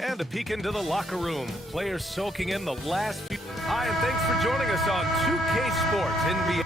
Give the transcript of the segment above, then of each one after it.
And a peek into the locker room. Players soaking in the last few. Hi, and thanks for joining us on 2K Sports NBA.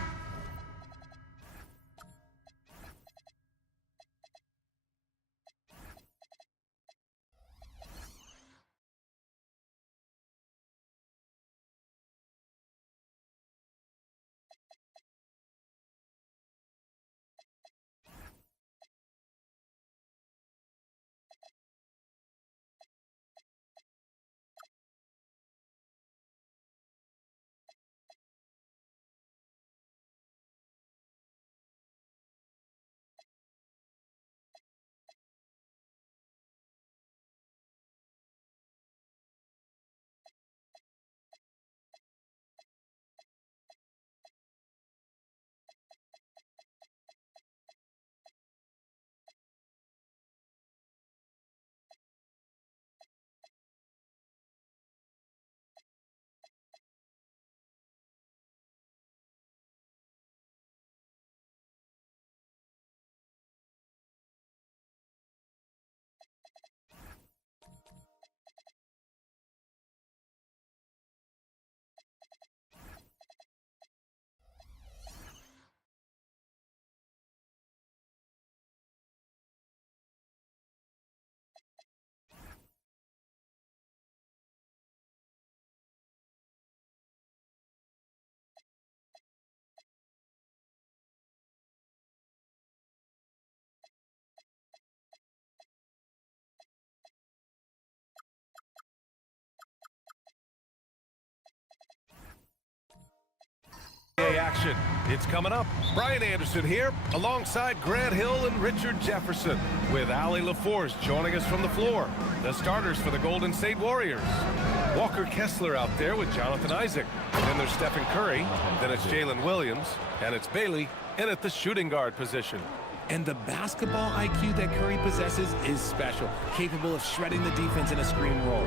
Action. It's coming up. Brian Anderson here alongside Grant Hill and Richard Jefferson with Allie LaForce joining us from the floor. The starters for the Golden State Warriors. Walker Kessler out there with Jonathan Isaac. Then there's Stephen Curry. Then it's Jalen Williams. And it's Bailey in at the shooting guard position. And the basketball IQ that Curry possesses is special, capable of shredding the defense in a screen roll.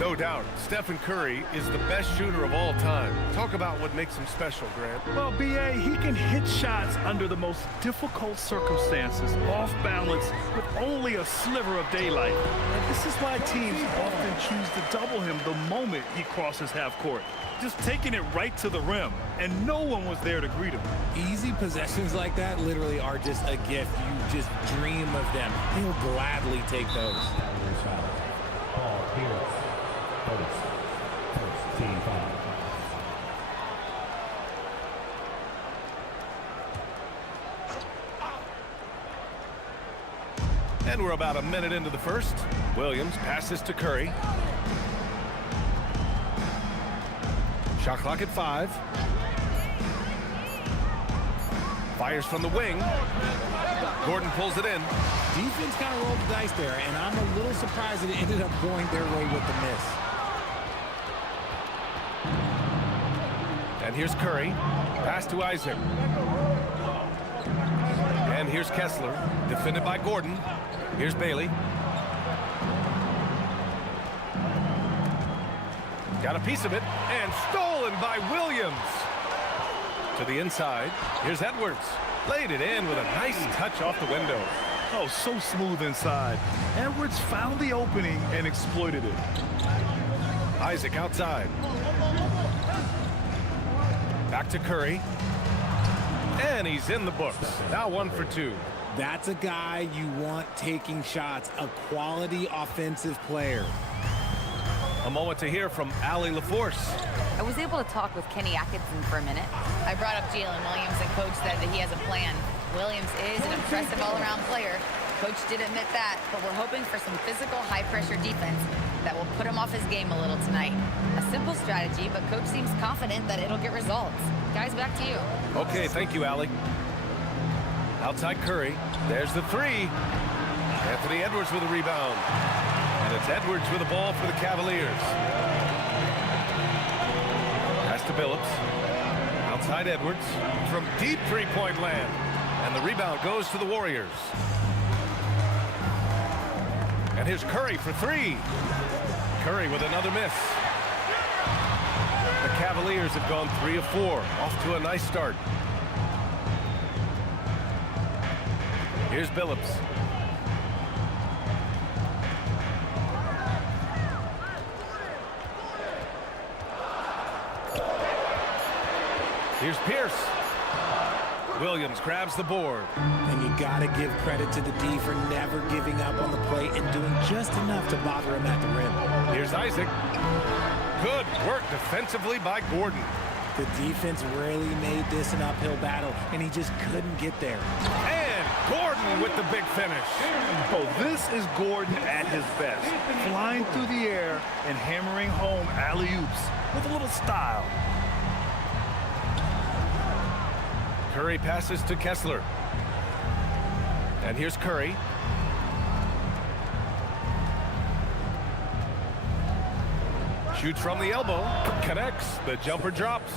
No doubt, Stephen Curry is the best shooter of all time. Talk about what makes him special, Grant. Well, B.A., he can hit shots under the most difficult circumstances, off balance, with only a sliver of daylight. And this is why teams often choose to double him the moment he crosses half court. Just taking it right to the rim, and no one was there to greet him. Easy possessions like that literally are just a gift. You just dream of them. He'll gladly take those. And we're about a minute into the first. Williams passes to Curry. Shot clock at 5. Fires from the wing. Gordon pulls it in. Defense kind of rolled the dice there, and I'm a little surprised that it ended up going their way with the miss. And here's Curry. Pass to Isaac. And here's Kessler. Defended by Gordon. Here's Bailey. Got a piece of it. And stolen by Williams. To the inside. Here's Edwards. Laid it in with a nice touch off the window. Oh, so smooth inside. Edwards found the opening and exploited it. Isaac outside. Back to Curry. And he's in the books. Now 1 for 2. That's a guy you want taking shots, a quality offensive player. A moment to hear from Allie LaForce. I was able to talk with Kenny Atkinson for a minute. I brought up Jalen Williams, and Coach said that he has a plan. Williams is an impressive all-around player. Coach did admit that, but we're hoping for some physical, high-pressure defense that will put him off his game a little tonight. A simple strategy, but Coach seems confident that it'll get results. Guys, back to you. Okay, thank you, Allie. Outside Curry. There's the 3. Anthony Edwards with a rebound. And it's Edwards with the ball for the Cavaliers. Pass to Billups. Outside Edwards from deep three-point land. And the rebound goes to the Warriors. And here's Curry for 3. Curry with another miss. The Cavaliers have gone 3 of 4. Off to a nice start. Here's Billups. Here's Pierce. Williams grabs the board. And you got to give credit to the D for never giving up on the play and doing just enough to bother him at the rim. Here's Isaac. Good work defensively by Gordon. The defense really made this an uphill battle, and he just couldn't get there. And Gordon with the big finish. Oh, this is Gordon at his best. Flying through the air and hammering home alley-oops with a little style. Curry passes to Kessler. And here's Curry. Shoots from the elbow. Connects. The jumper drops.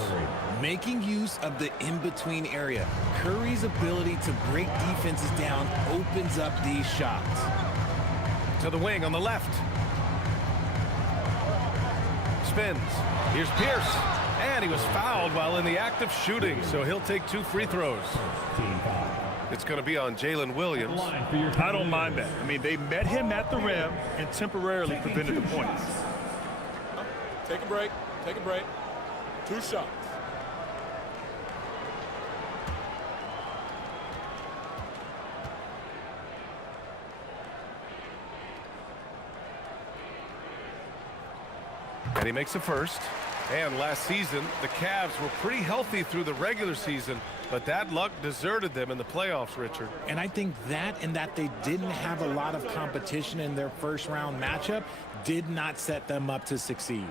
Making use of the in-between area. Curry's ability to break defenses down opens up these shots. To the wing on the left. Spins. Here's Pierce. And he was fouled while in the act of shooting, so he'll take 2 free throws. It's going to be on Jalen Williams. I don't mind that. I mean, they met him at the rim and temporarily prevented the points. Take a break. Take a break. 2 shots. And he makes the first. And last season, the Cavs were pretty healthy through the regular season, but that luck deserted them in the playoffs, Richard. And I think that and that they didn't have a lot of competition in their first-round matchup did not set them up to succeed.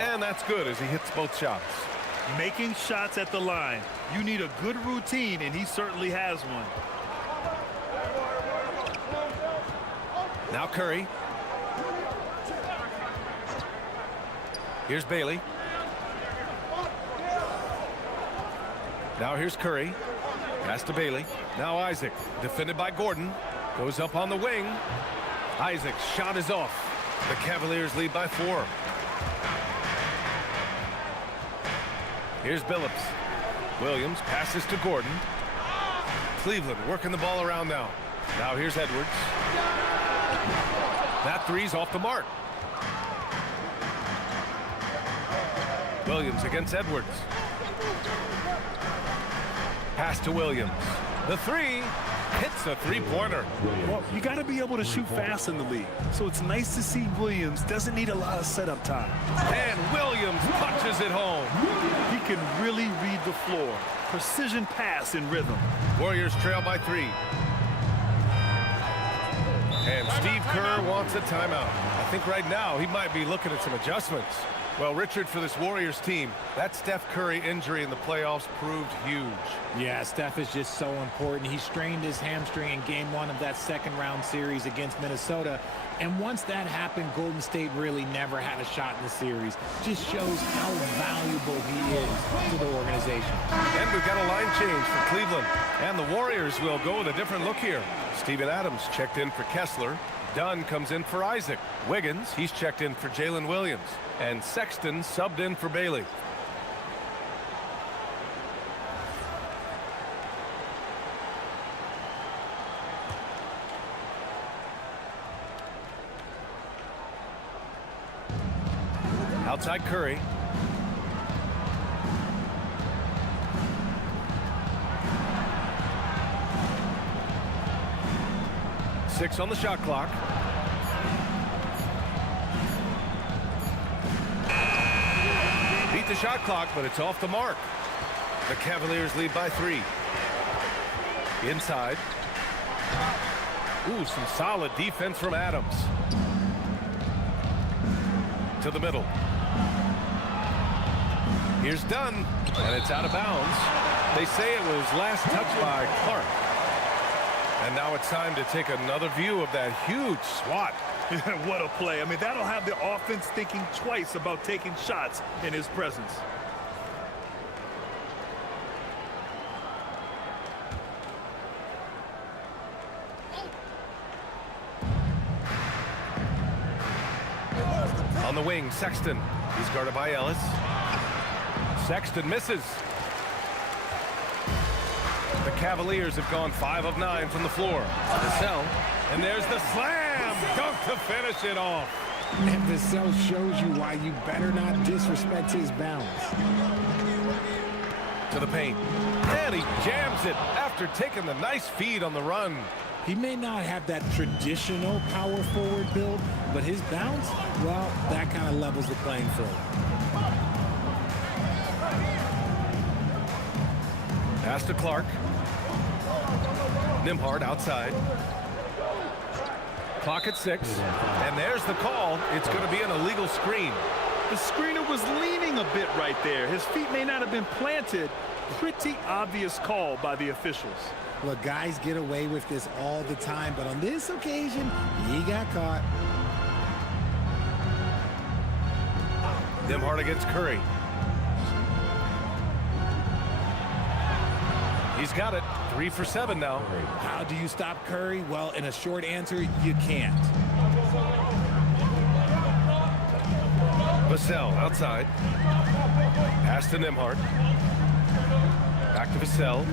And that's good as he hits both shots. Making shots at the line. You need a good routine, and he certainly has one. Now Curry. Here's Bailey. Now here's Curry. Pass to Bailey. Now Isaac. Defended by Gordon. Goes up on the wing. Isaac's shot is off. The Cavaliers lead by 4. Here's Billups. Williams passes to Gordon. Cleveland working the ball around now. Now here's Edwards. That 3's off the mark. Williams against Edwards. Pass to Williams. The 3 hits a 3-pointer. Well, you got to be able to shoot fast in the league. So it's nice to see Williams doesn't need a lot of setup time. And Williams punches it home. He can really read the floor. Precision pass in rhythm. Warriors trail by 3. And Steve Kerr wants a timeout. I think right now he might be looking at some adjustments. Well, Richard, for this Warriors team, that Steph Curry injury in the playoffs proved huge. Yeah, Steph is just so important. He strained his hamstring in game 1 of that second-round series against Minnesota. And once that happened, Golden State really never had a shot in the series. Just shows how valuable he is to the organization. And we've got a line change for Cleveland. And the Warriors will go with a different look here. Steven Adams checked in for Kessler. Dunn comes in for Isaac. Wiggins, he's checked in for Jalen Williams. And Sexton subbed in for Bailey. Outside Curry. Six on the shot clock. Beat the shot clock, but it's off the mark. The Cavaliers lead by 3. Inside. Ooh, some solid defense from Adams. To the middle. Here's Dunn, and it's out of bounds. They say it was last touched by Clark. And now it's time to take another view of that huge swat. What a play. I mean, that'll have the offense thinking twice about taking shots in his presence. On the wing, Sexton. He's guarded by Ellis. Sexton misses. The Cavaliers have gone 5 of 9 from the floor. Vassell, and there's the slam dunk to finish it off. And Vassell shows you why you better not disrespect his balance. To the paint, and he jams it after taking the nice feed on the run. He may not have that traditional power forward build, but his bounce, well, that kind of levels the playing field. Pass to Clark. Nembhard outside. Clock at 6. And there's the call. It's going to be an illegal screen. The screener was leaning a bit right there. His feet may not have been planted. Pretty obvious call by the officials. Look, guys get away with this all the time, but on this occasion, he got caught. Nembhard against Curry. He's got it. 3 for 7 now. How do you stop Curry? Well, in a short answer, you can't. Vassell outside. Pass to Nembhard. Back to Vassell.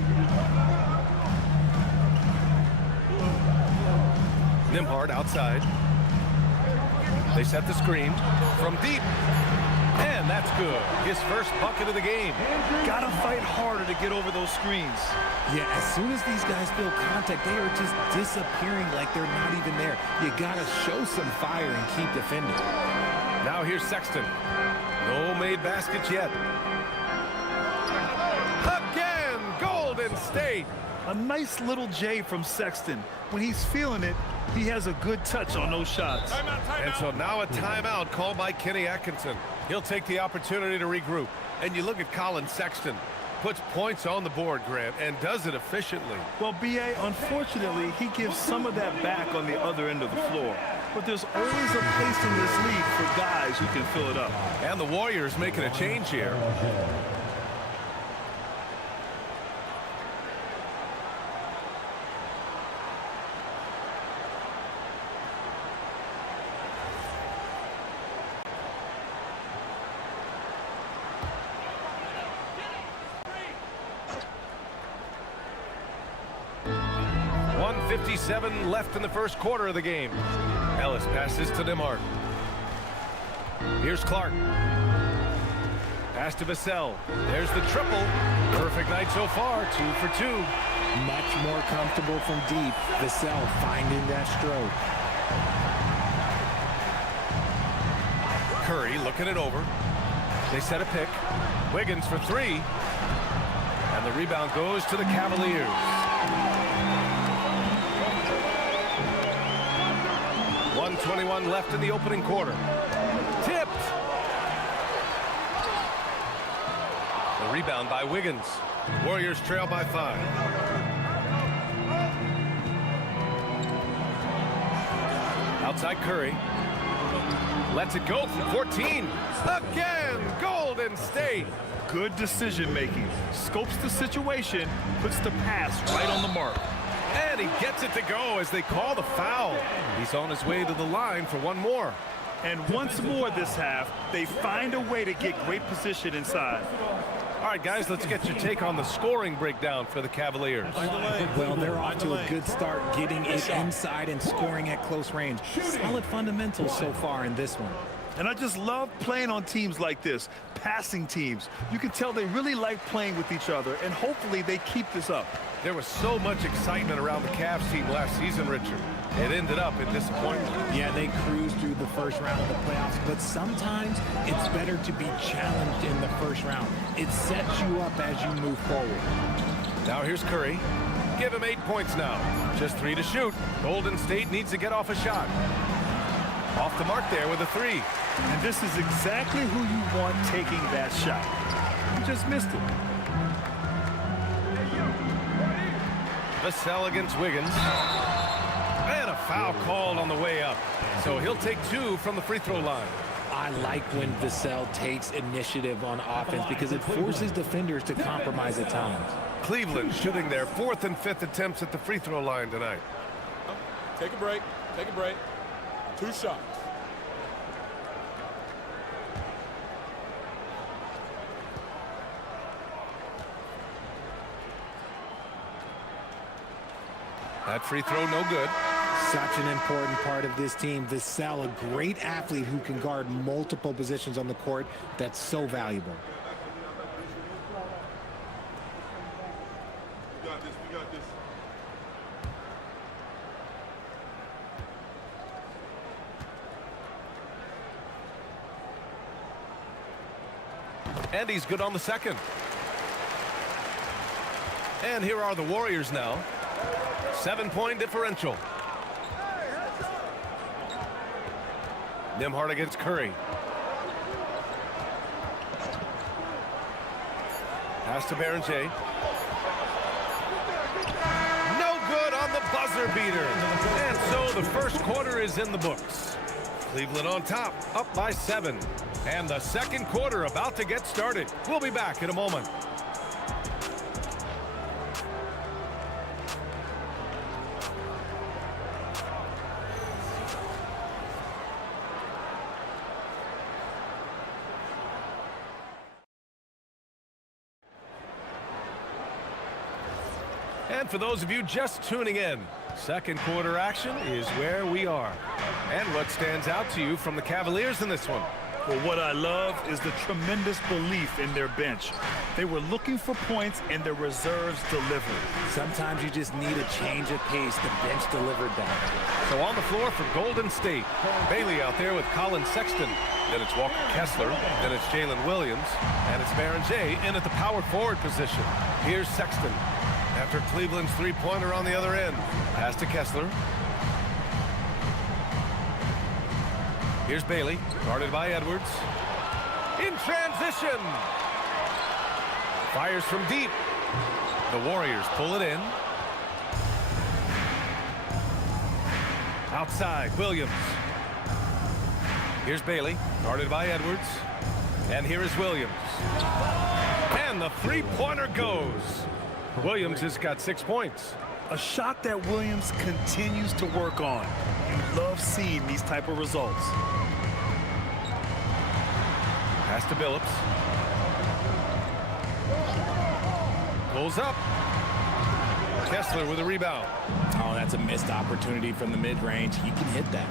Nembhard outside. They set the screen from deep. And that's good. His first bucket of the game. Gotta fight harder to get over those screens. Yeah, as soon as these guys feel contact, they are just disappearing like they're not even there. You gotta show some fire and keep defending. Now here's Sexton. No made baskets yet. Again, Golden State. A nice little J from Sexton. When he's feeling it, he has a good touch on those shots. And so now a timeout called by Kenny Atkinson. He'll take the opportunity to regroup. And you look at Colin Sexton. Puts points on the board, Grant, and does it efficiently. Well, B.A., unfortunately, he gives some of that back on the other end of the floor. But there's always a place in this league for guys who can fill it up. And the Warriors making a change here. .57 left in the first quarter of the game. Ellis passes to Nembhard. Here's Clark. Pass to Vassell. There's the triple. Perfect night so far. 2 for 2. Much more comfortable from deep. Vassell finding that stroke. Curry looking it over. They set a pick. Wiggins for 3. And the rebound goes to the Cavaliers. .21 left in the opening quarter. Tipped. The rebound by Wiggins. Warriors trail by 5. Outside Curry. Lets it go from 14. Again, Golden State. Good decision making. Scopes the situation, puts the pass right on the mark. And he gets it to go as they call the foul. He's on his way to the line for one more. And once more this half, they find a way to get great position inside. All right, guys, let's get your take on the scoring breakdown for the Cavaliers. Well, they're off to a good start getting it inside and scoring at close range. Solid fundamentals so far in this one. And I just love playing on teams like this, passing teams. You can tell they really like playing with each other, and hopefully they keep this up. There was so much excitement around the Cavs team last season, Richard. It ended up in disappointment. Yeah, they cruised through the first round of the playoffs, but sometimes it's better to be challenged in the first round. It sets you up as you move forward. Now here's Curry. Give him 8 points now. Just 3 to shoot. Golden State needs to get off a shot. Off the mark there with a 3. And this is exactly who you want taking that shot. You just missed it. Vassell against Wiggins. And a foul called on the way up. So he'll take 2 from the free throw line. I like when Vassell takes initiative on offense because it forces defenders to compromise at times. Cleveland shooting their 4th and 5th attempts at the free throw line tonight. Take a break. Take a break. 2 shots. That free throw no good. Such an important part of this team. Vassell, a great athlete who can guard multiple positions on the court. That's so valuable. We got this. We got this. And he's good on the second. And here are the Warriors now. 7-point differential. Nembhard against Curry. Pass to Berenger. No good on the buzzer beater. And so the first quarter is in the books. Cleveland on top, up by 7. And the second quarter about to get started. We'll be back in a moment. And for those of you just tuning in, second quarter action is where we are. And what stands out to you from the Cavaliers in this one? Well, what I love is the tremendous belief in their bench. They were looking for points, and their reserves delivered. Sometimes you just need a change of pace. The bench delivered that. So on the floor for Golden State, Bailey out there with Colin Sexton. Then it's Walker Kessler. Then it's Jalen Williams. And it's Berenger in at the power forward position. Here's Sexton. After Cleveland's three-pointer on the other end. Pass to Kessler. Here's Bailey, guarded by Edwards. In transition. Fires from deep. The Warriors pull it in. Outside, Williams. Here's Bailey, guarded by Edwards. And here is Williams. And the three-pointer goes. Williams has got 6 points. A shot that Williams continues to work on. You love seeing these type of results. Pass to Billups. Pulls up. Kessler with a rebound. Oh, that's a missed opportunity from the mid-range. He can hit that.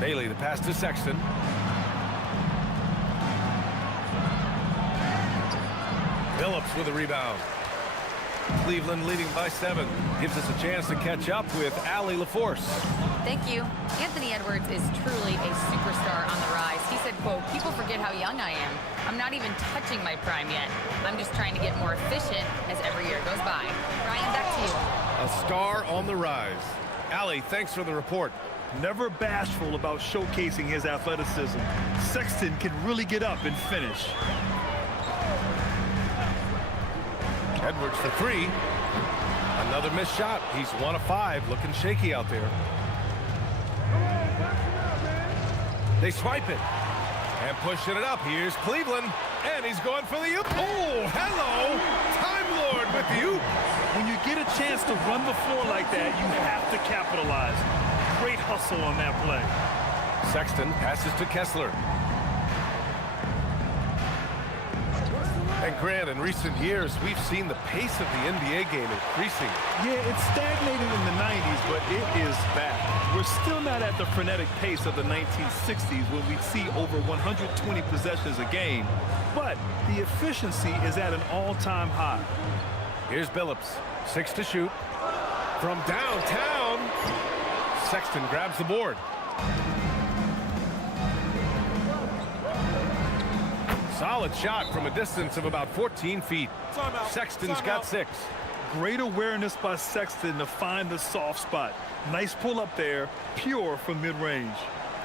Bailey, the pass to Sexton. Billups with a rebound. Cleveland leading by 7. Gives us a chance to catch up with Allie LaForce. Thank you. Anthony Edwards is truly a superstar on the rise. He said, quote, "People forget how young I am. I'm not even touching my prime yet. I'm just trying to get more efficient as every year goes by." Ryan, back to you. A star on the rise. Allie, thanks for the report. Never bashful about showcasing his athleticism. Sexton can really get up and finish. Edwards for 3. Another missed shot. He's 1 of 5. Looking shaky out there. They swipe it. And pushing it up. Here's Cleveland. And he's going for the oop. Oh, hello. Time Lord with the oop. When you get a chance to run the floor like that, you have to capitalize. Great hustle on that play. Sexton passes to Kessler. And Grant, in recent years, we've seen the pace of the NBA game increasing. Yeah, it stagnated in the 90s, but it is back. We're still not at the frenetic pace of the 1960s when we'd see over 120 possessions a game, but the efficiency is at an all-time high. Here's Billups, 6 to shoot. From downtown, Sexton grabs the board. Solid shot from a distance of about 14 feet. Sexton's got 6. Great awareness by Sexton to find the soft spot. Nice pull up there, pure from mid-range.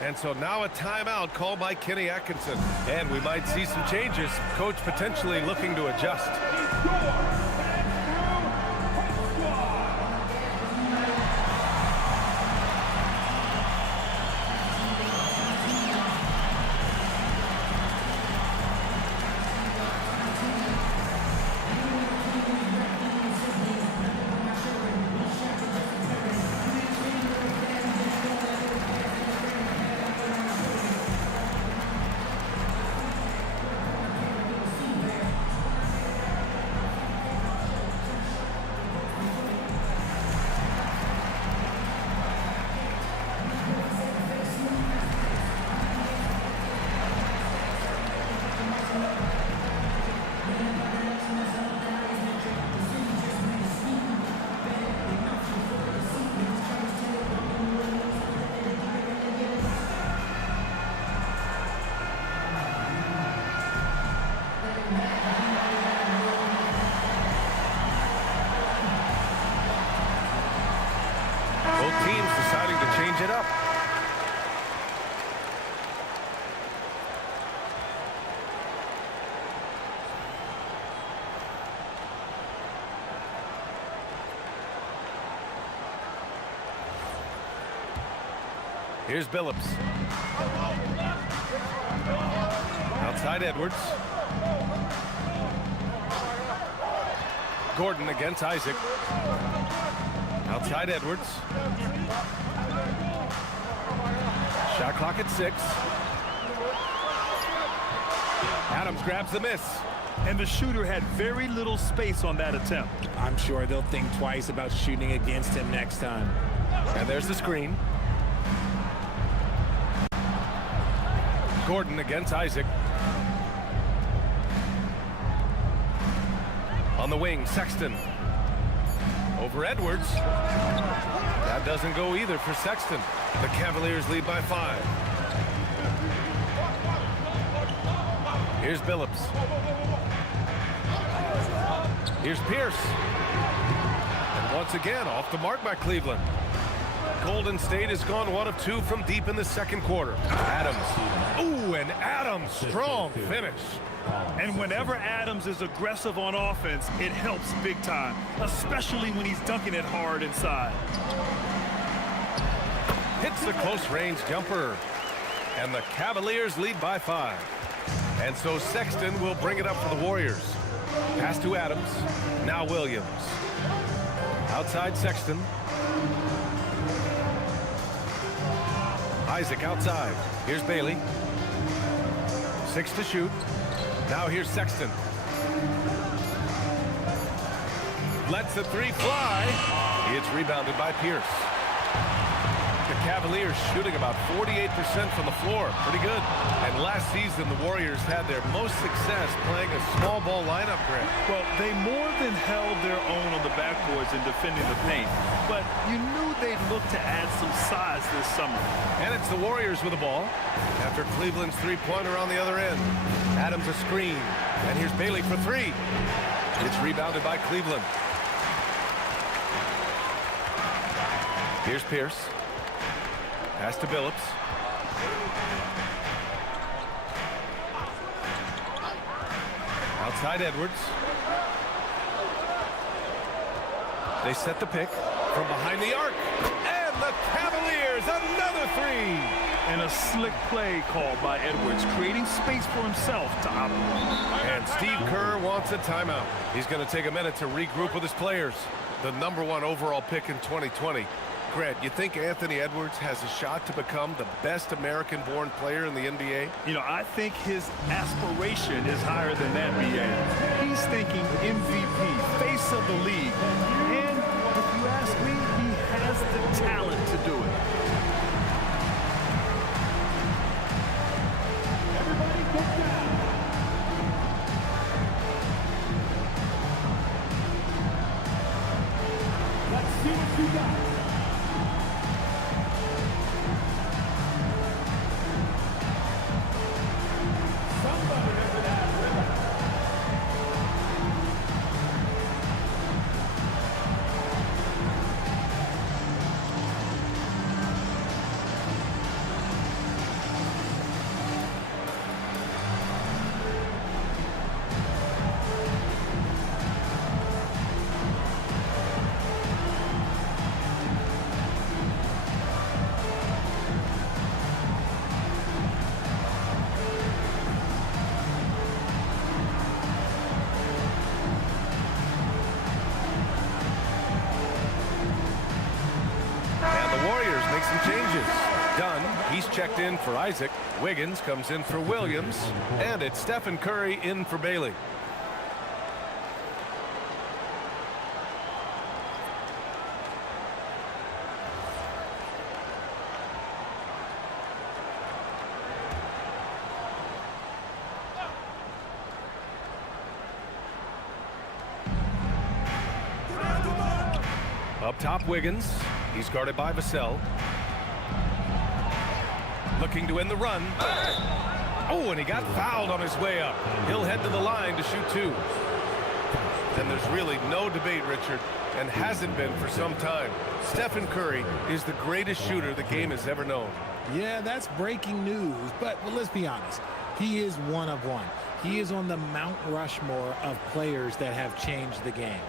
And so now a timeout called by Kenny Atkinson. And we might see some changes. Coach potentially looking to adjust. Both teams deciding to change it up. Here's Billups. Outside Edwards. Gordon against Isaac. Outside Edwards. Shot clock at 6. Adams grabs the miss. And the shooter had very little space on that attempt. I'm sure they'll think twice about shooting against him next time. And there's the screen. Gordon against Isaac. On the wing, Sexton. Over Edwards. That doesn't go either for Sexton. The Cavaliers lead by 5. Here's Billups. Here's Pierce. And once again, off the mark by Cleveland. Golden State has gone 1 of 2 from deep in the second quarter. Adams. Ooh, and Adams, strong finish. And whenever Adams is aggressive on offense, it helps big time, especially when he's dunking it hard inside. Hits the close-range jumper. And the Cavaliers lead by 5. And so Sexton will bring it up for the Warriors. Pass to Adams. Now Williams. Outside Sexton. Isaac outside. Here's Bailey. 6 to shoot. Now here's Sexton. Lets the 3 fly. It's rebounded by Pierce. The Cavaliers shooting about 48% from the floor. Pretty good. And last season, the Warriors had their most success playing a small ball lineup, Grant. Well, they more than held their own on the backboards in defending the paint. But you knew they'd look to add some size this summer. And it's the Warriors with the ball after Cleveland's three-pointer on the other end. Adams a screen. And here's Bailey for 3. It's rebounded by Cleveland. Here's Pierce. Pass to Billups. Outside Edwards. They set the pick from behind the arc. And the Cavaliers, another 3. And a slick play called by Edwards, creating space for himself to operate. And Steve Kerr wants a timeout. He's going to take a minute to regroup with his players. The #1 overall pick in 2020. Grant, you think Anthony Edwards has a shot to become the best American-born player in the NBA? You know, I think his aspiration is higher than that, B.A. He's thinking MVP, face of the league. And if you ask me, he has the talent to do it. changes. Dunn, he's checked in for Isaac. Wiggins comes in for Williams. And it's Stephen Curry in for Bailey. Up top, Wiggins. He's guarded by Vassell. Looking to end the run. Oh, and he got fouled on his way up. He'll head to the line to shoot two. And there's really no debate, Richard, and hasn't been for some time. Stephen Curry is the greatest shooter the game has ever known. Yeah, that's breaking news, but let's be honest. He is one of one. He is on the Mount Rushmore of players that have changed the game.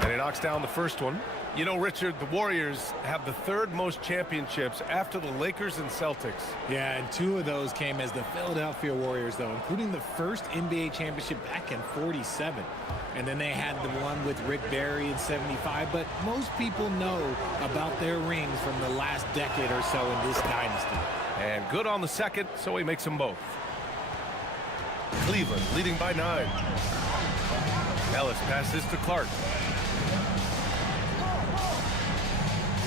And he knocks down the first one. You know, Richard, the Warriors have the third most championships after the Lakers and Celtics. Yeah, and two of those came as the Philadelphia Warriors, though, including the first NBA championship back in '47. And then they had the one with Rick Barry in '75. But most people know about their rings from the last decade or so in this dynasty. And good on the second, so he makes them both. Cleveland leading by 9. Ellis passes to Clark.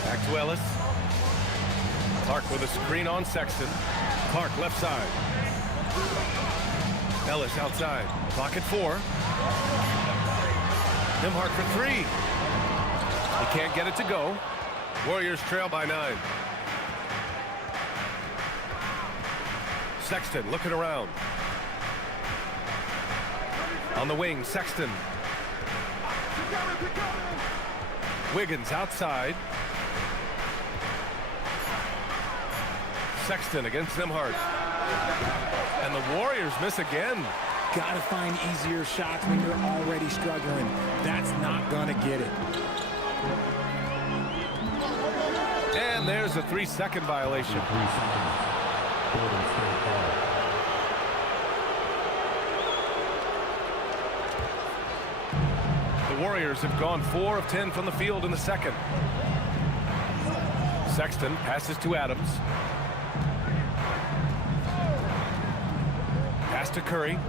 Back to Ellis. Clark with a screen on Sexton. Clark left side. Ellis outside. Clock at 4. Nembhard for 3. He can't get it to go. Warriors trail by 9. Sexton looking around. On the wing, Sexton. Wiggins outside. Sexton against Nembhard. And the Warriors miss again. Gotta find easier shots when you're already struggling. That's not gonna get it. And there's a 3-second violation. The Warriors have gone 4 of 10 from the field in the second. Sexton passes to Adams. Pass to Curry.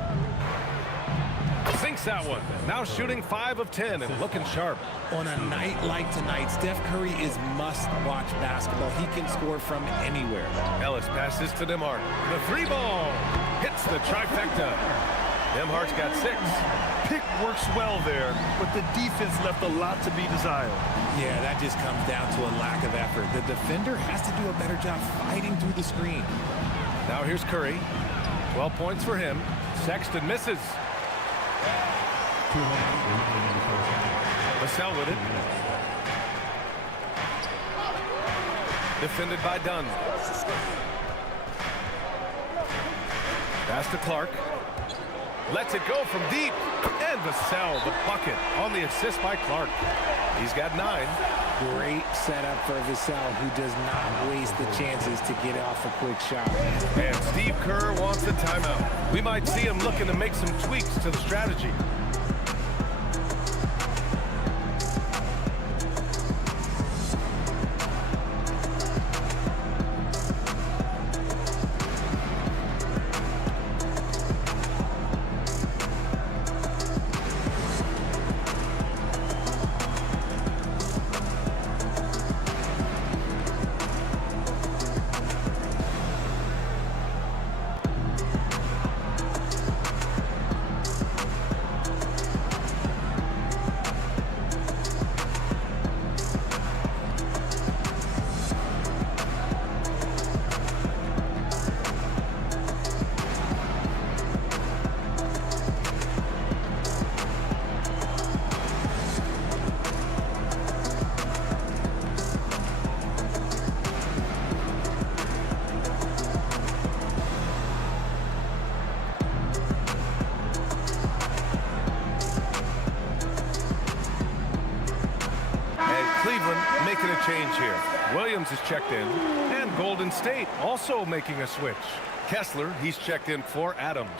Sinks that one. Now shooting 5 of 10 and looking sharp. On a night like tonight, Steph Curry is must-watch basketball. He can score from anywhere. Ellis passes to Nembhard. The 3-ball hits the trifecta. Nembhard's got 6. Pick works well there, but the defense left a lot to be desired. Yeah, that just comes down to a lack of effort. The defender has to do a better job fighting through the screen. Now here's Curry. 12 points for him. Sexton misses. Vassell with it. Defended by Dunn. Pass to Clark. Lets it go from deep. And Vassell, the bucket on the assist by Clark. He's got 9. Great setup for Vassell, who does not waste the chances to get off a quick shot. And Steve Kerr wants a timeout. We might see him looking to make some tweaks to the strategy. Cleveland making a change here. Williams is checked in, and Golden State also making a switch. Kessler, he's checked in for Adams.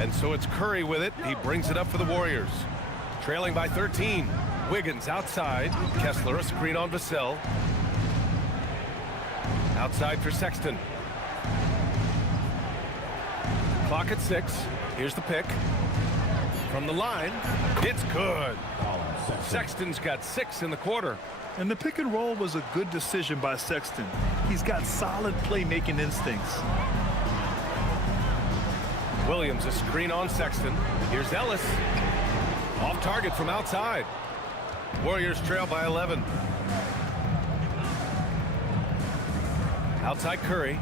And so it's Curry with it. He brings it up for the Warriors. Trailing by 13. Wiggins outside. Kessler a screen on Vassell. Outside for Sexton. Clock at 6. Here's the pick. From the line. It's good. Sexton's got 6 in the quarter. And the pick and roll was a good decision by Sexton. He's got solid playmaking instincts. Williams a screen on Sexton. Here's Ellis. Off target from outside. Warriors trail by 11. Outside Curry.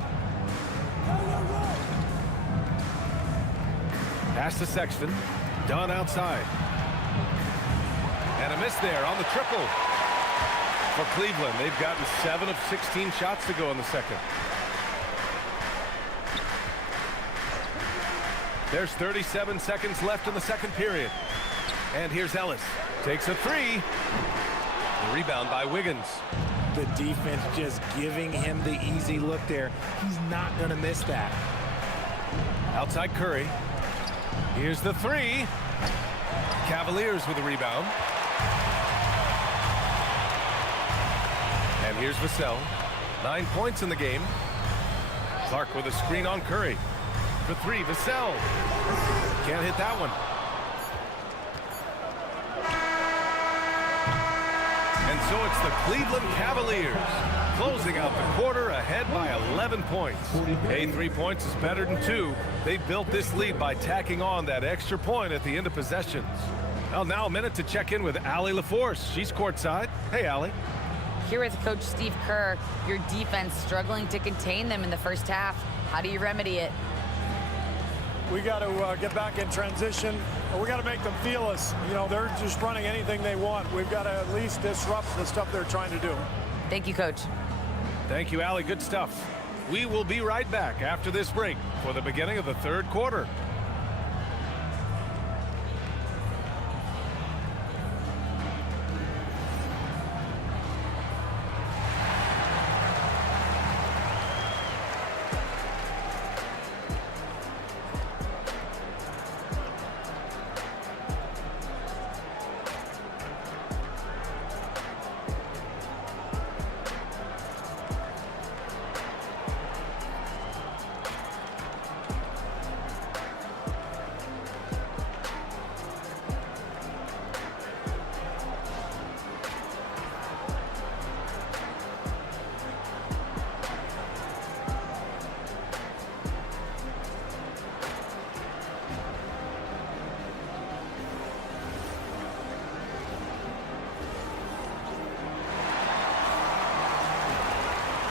Pass to Sexton. Dunn outside. And a miss there on the triple. For Cleveland, they've gotten 7 of 16 shots to go in the second. There's 37 seconds left in the second period. And here's Ellis. Takes a 3. The rebound by Wiggins. The defense just giving him the easy look there. He's not going to miss that. Outside Curry. Here's the 3. Cavaliers with a rebound. And here's Vassell. 9 points in the game. Clark with a screen on Curry. For 3, Vassell. Can't hit that one. And so it's the Cleveland Cavaliers closing out the quarter ahead by 11 points. Hey, 3 points is better than 2. They built this lead by tacking on that extra point at the end of possessions. Well, now a minute to check in with Allie LaForce. She's courtside. Hey, Allie. Here with Coach Steve Kerr, your defense struggling to contain them in the first half. How do you remedy it? We got to get back in transition. We got to make them feel us. You know, they're just running anything they want. We've got to at least disrupt the stuff they're trying to do. Thank you, Coach. Thank you, Allie. Good stuff. We will be right back after this break for the beginning of the third quarter.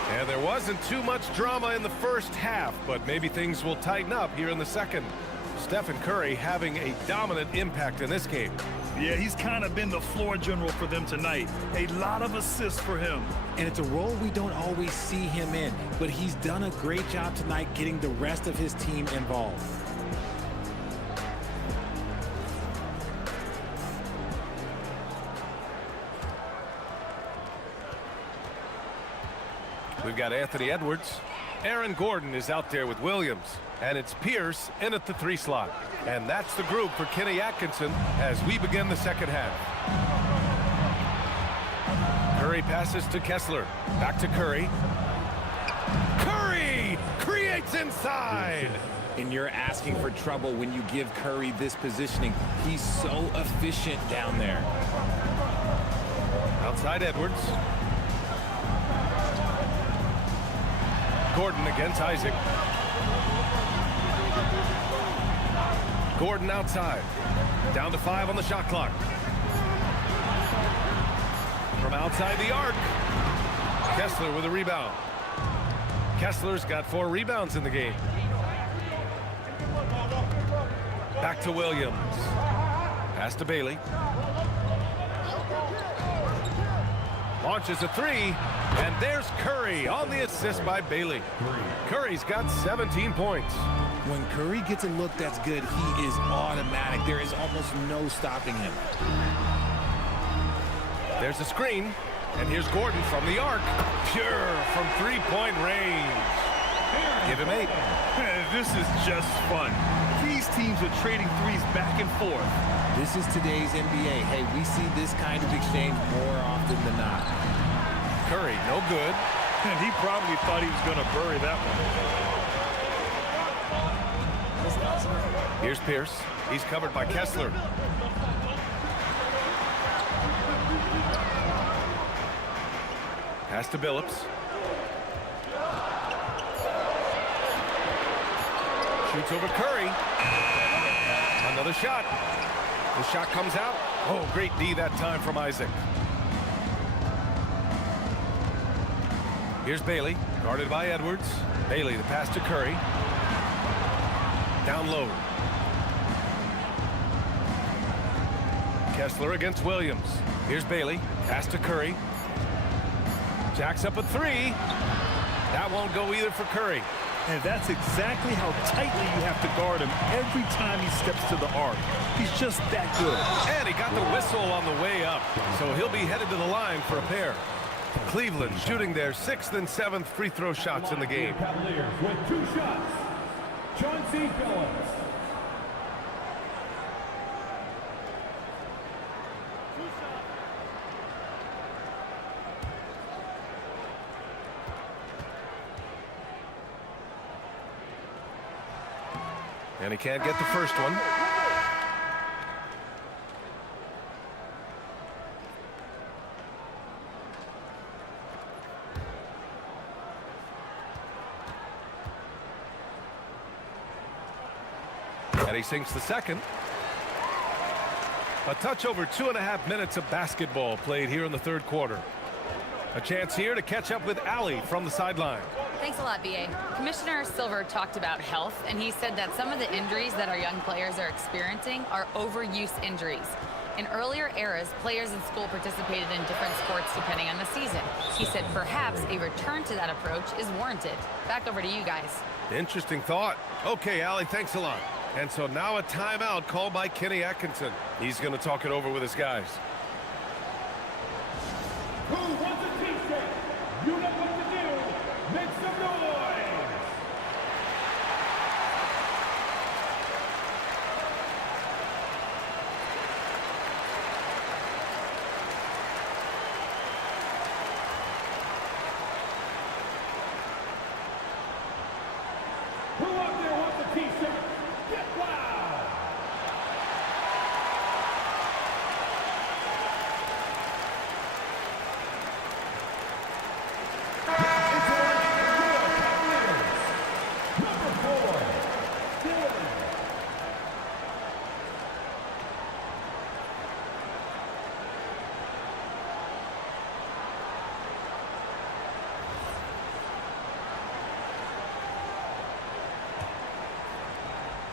And there wasn't too much drama in the first half, but maybe things will tighten up here in the second. Stephen Curry having a dominant impact in this game. Yeah, he's kind of been the floor general for them tonight. A lot of assists for him. And it's a role we don't always see him in, but he's done a great job tonight getting the rest of his team involved. We've got Anthony Edwards. Aaron Gordon is out there with Williams. And it's Pierce in at the 3 slot. And that's the group for Kenny Atkinson as we begin the second half. Curry passes to Kessler. Back to Curry. Curry creates inside. And you're asking for trouble when you give Curry this positioning. He's so efficient down there. Outside Edwards. Gordon against Isaac. Gordon outside. Down to 5 on the shot clock. From outside the arc. Kessler with a rebound. Kessler's got 4 rebounds in the game. Back to Williams. Pass to Bailey. Launches a 3. And there's Curry on the assist by Bailey. Curry's got 17 points. When Curry gets a look that's good, he is automatic. There is almost no stopping him. There's a screen. And here's Gordon from the arc. Pure from 3-point range. Give him 8. This is just fun. These teams are trading threes back and forth. This is today's NBA. Hey, we see this kind of exchange more often than not. Curry, no good. And he probably thought he was going to bury that one. Here's Pierce. He's covered by Kessler. Pass to Billups. Shoots over Curry. Another shot. The shot comes out. Oh, great D that time from Isaac. Here's Bailey, guarded by Edwards. Bailey, the pass to Curry. Down low. Kessler against Williams. Here's Bailey, pass to Curry. Jacks up a 3. That won't go either for Curry. And that's exactly how tightly you have to guard him every time he steps to the arc. He's just that good. And he got the whistle on the way up, so he'll be headed to the line for a pair. Cleveland shooting their 6th and 7th free throw shots in the game. Cavaliers with 2 shots. Chauncey Billups. And he can't get the first one. And he sinks the second. A touch over 2.5 minutes of basketball played here in the 3rd quarter. A chance here to catch up with Allie from the sideline. Thanks a lot, B.A. Commissioner Silver talked about health, and he said that some of the injuries that our young players are experiencing are overuse injuries. In earlier eras, players in school participated in different sports depending on the season. He said perhaps a return to that approach is warranted. Back over to you guys. Interesting thought. Okay, Allie, thanks a lot. And so now a timeout called by Kenny Atkinson. He's going to talk it over with his guys. Who wants a t-shirt? You know what to do. Make some noise. Who out there wants a t-shirt? Get wild.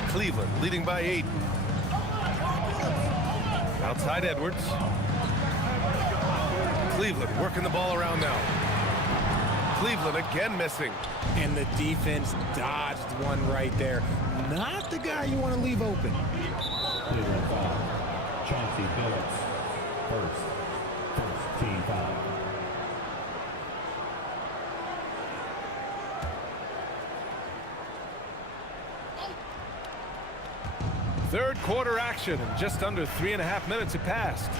Cleveland leading by 8. Outside Edwards. Cleveland working the ball around now. Cleveland again missing. And the defense dodged one right there. Not the guy you want to leave open. Cleveland foul. Chauncey Billups. First team foul. Third quarter action, and just under 3.5 minutes have passed.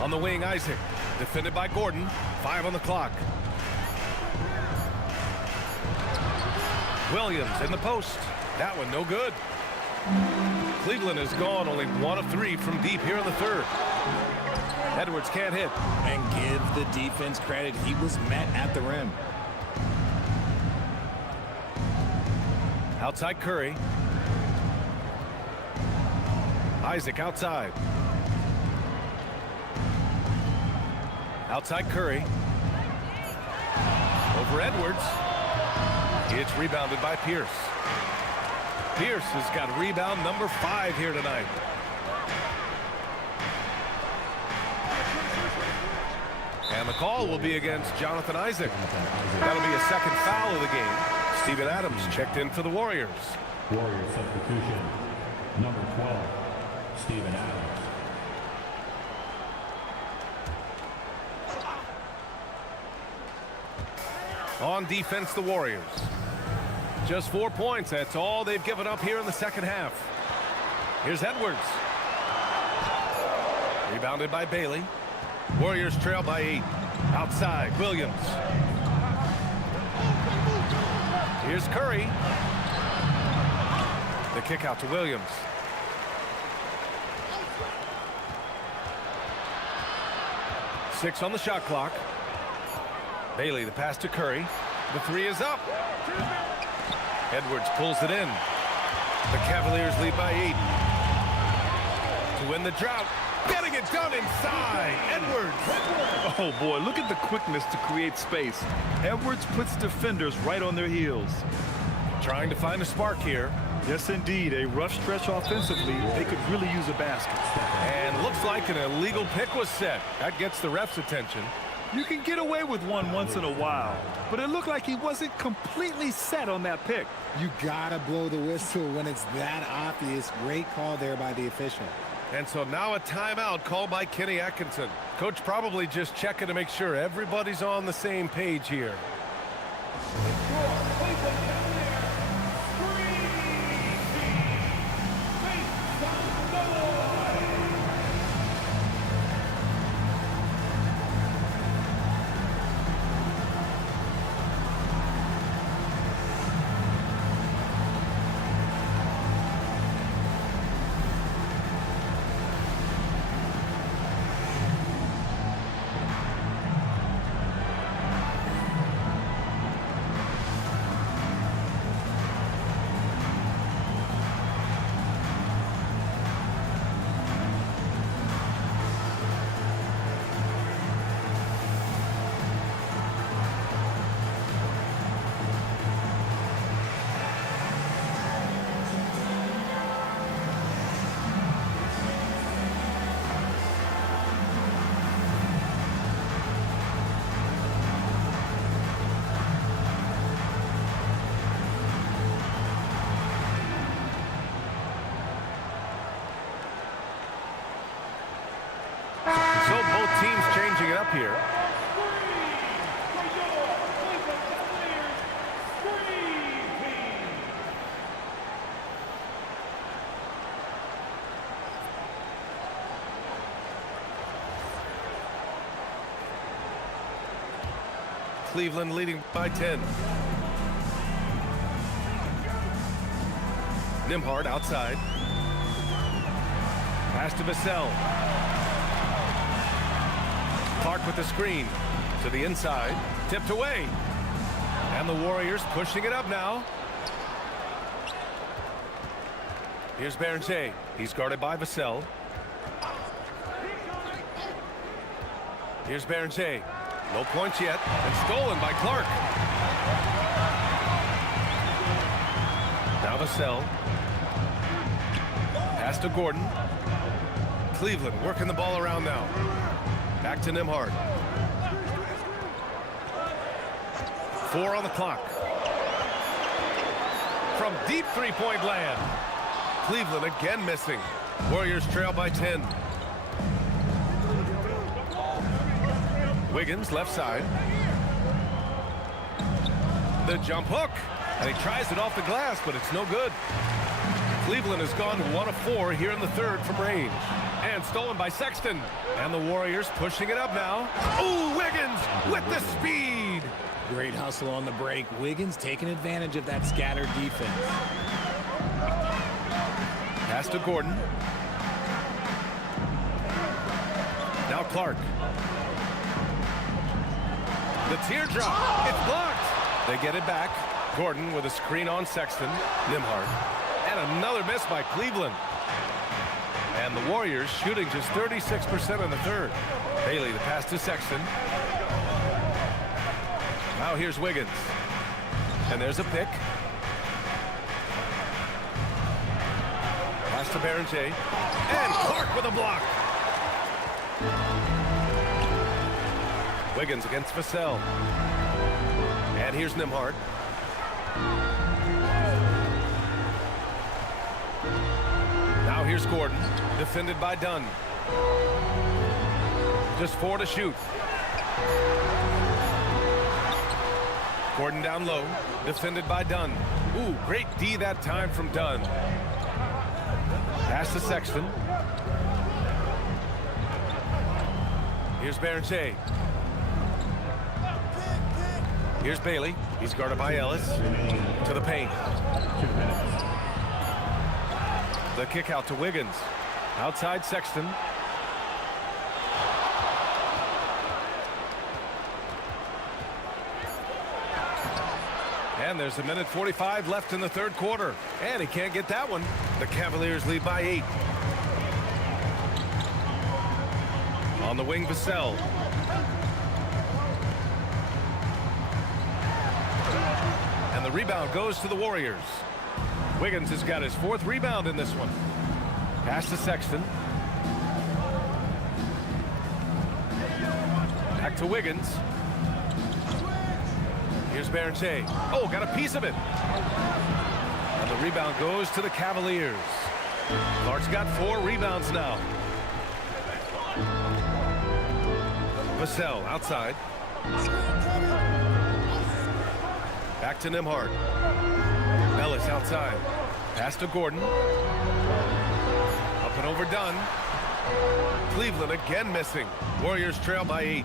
On the wing, Isaac. Defended by Gordon. 5 on the clock. Williams in the post. That one no good. Cleveland has gone only 1 of 3 from deep here in the 3rd. Edwards can't hit. And give the defense credit. He was met at the rim. Outside Curry. Isaac outside. Outside Curry. Over Edwards. It's rebounded by Pierce. Pierce has got rebound number 5 here tonight. And the call will be against Jonathan Isaac. That'll be a second foul of the game. Steven Adams checked in for the Warriors. Warriors substitution. Number 12, Steven Adams. On defense, the Warriors. Just 4 points. That's all they've given up here in the second half. Here's Edwards. Rebounded by Bailey. Warriors trail by 8. Outside, Williams. Here's Curry. The kick out to Williams. Six on the shot clock. Bailey, the pass to Curry. The three is up. Edwards pulls it in. The Cavaliers lead by 8. To win the drought. Getting it done inside. Edwards. Oh, boy, look at the quickness to create space. Edwards puts defenders right on their heels. Trying to find a spark here. Yes, indeed. A rough stretch offensively. They could really use a basket. And looks like an illegal pick was set. That gets the ref's attention. You can get away with one once in a while, but it looked like he wasn't completely set on that pick. You gotta blow the whistle when it's that obvious. Great call there by the official. And so now a timeout called by Kenny Atkinson. Coach probably just checking to make sure everybody's on the same page here. So both teams changing it up here. Cleveland leading by 10. Nembhard outside. Pass to Vassell. Clark with the screen to the inside, tipped away, and the Warriors pushing it up now. Here's Berger. He's guarded by Vassell. Here's Berger. No points yet, and stolen by Clark. Now Vassell. Pass to Gordon. Cleveland working the ball around now. Back to Nembhard. 4 on the clock. From deep three-point land. Cleveland again missing. Warriors trail by 10. Wiggins left side. The jump hook. And he tries it off the glass, but it's no good. Cleveland has gone 1 of 4 here in the third from range. And stolen by Sexton. And the Warriors pushing it up now. Ooh, Wiggins with the speed. Great hustle on the break. Wiggins taking advantage of that scattered defense. Pass to Gordon. Now Clark. The teardrop. It's blocked. They get it back. Gordon with a screen on Sexton. Nembhard. And another miss by Cleveland. And the Warriors shooting just 36% in the third. Bailey, the pass to Sexton. Now here's Wiggins. And there's a pick. Pass to Berger. And Clark with a block. Wiggins against Vassell. And here's Nembhard. Now here's Gordon, defended by Dunn. Just 4 to shoot. Gordon down low, defended by Dunn. Ooh, great D that time from Dunn. Pass to Sexton. Here's Berger. Here's Bailey. He's guarded by Ellis. To the paint. The kick out to Wiggins. Outside Sexton. And there's a minute 45 left in the third quarter. And he can't get that one. The Cavaliers lead by 8. On the wing, Vassell. And the rebound goes to the Warriors. Wiggins has got his 4th rebound in this one. Pass to Sexton. Back to Wiggins. Here's Berger. Oh, got a piece of it. And the rebound goes to the Cavaliers. Clark's got 4 rebounds now. Vassell outside. Back to Nembhard. Ellis outside. Pass to Gordon. Up and over Dunn. Cleveland again missing. Warriors trail by 8.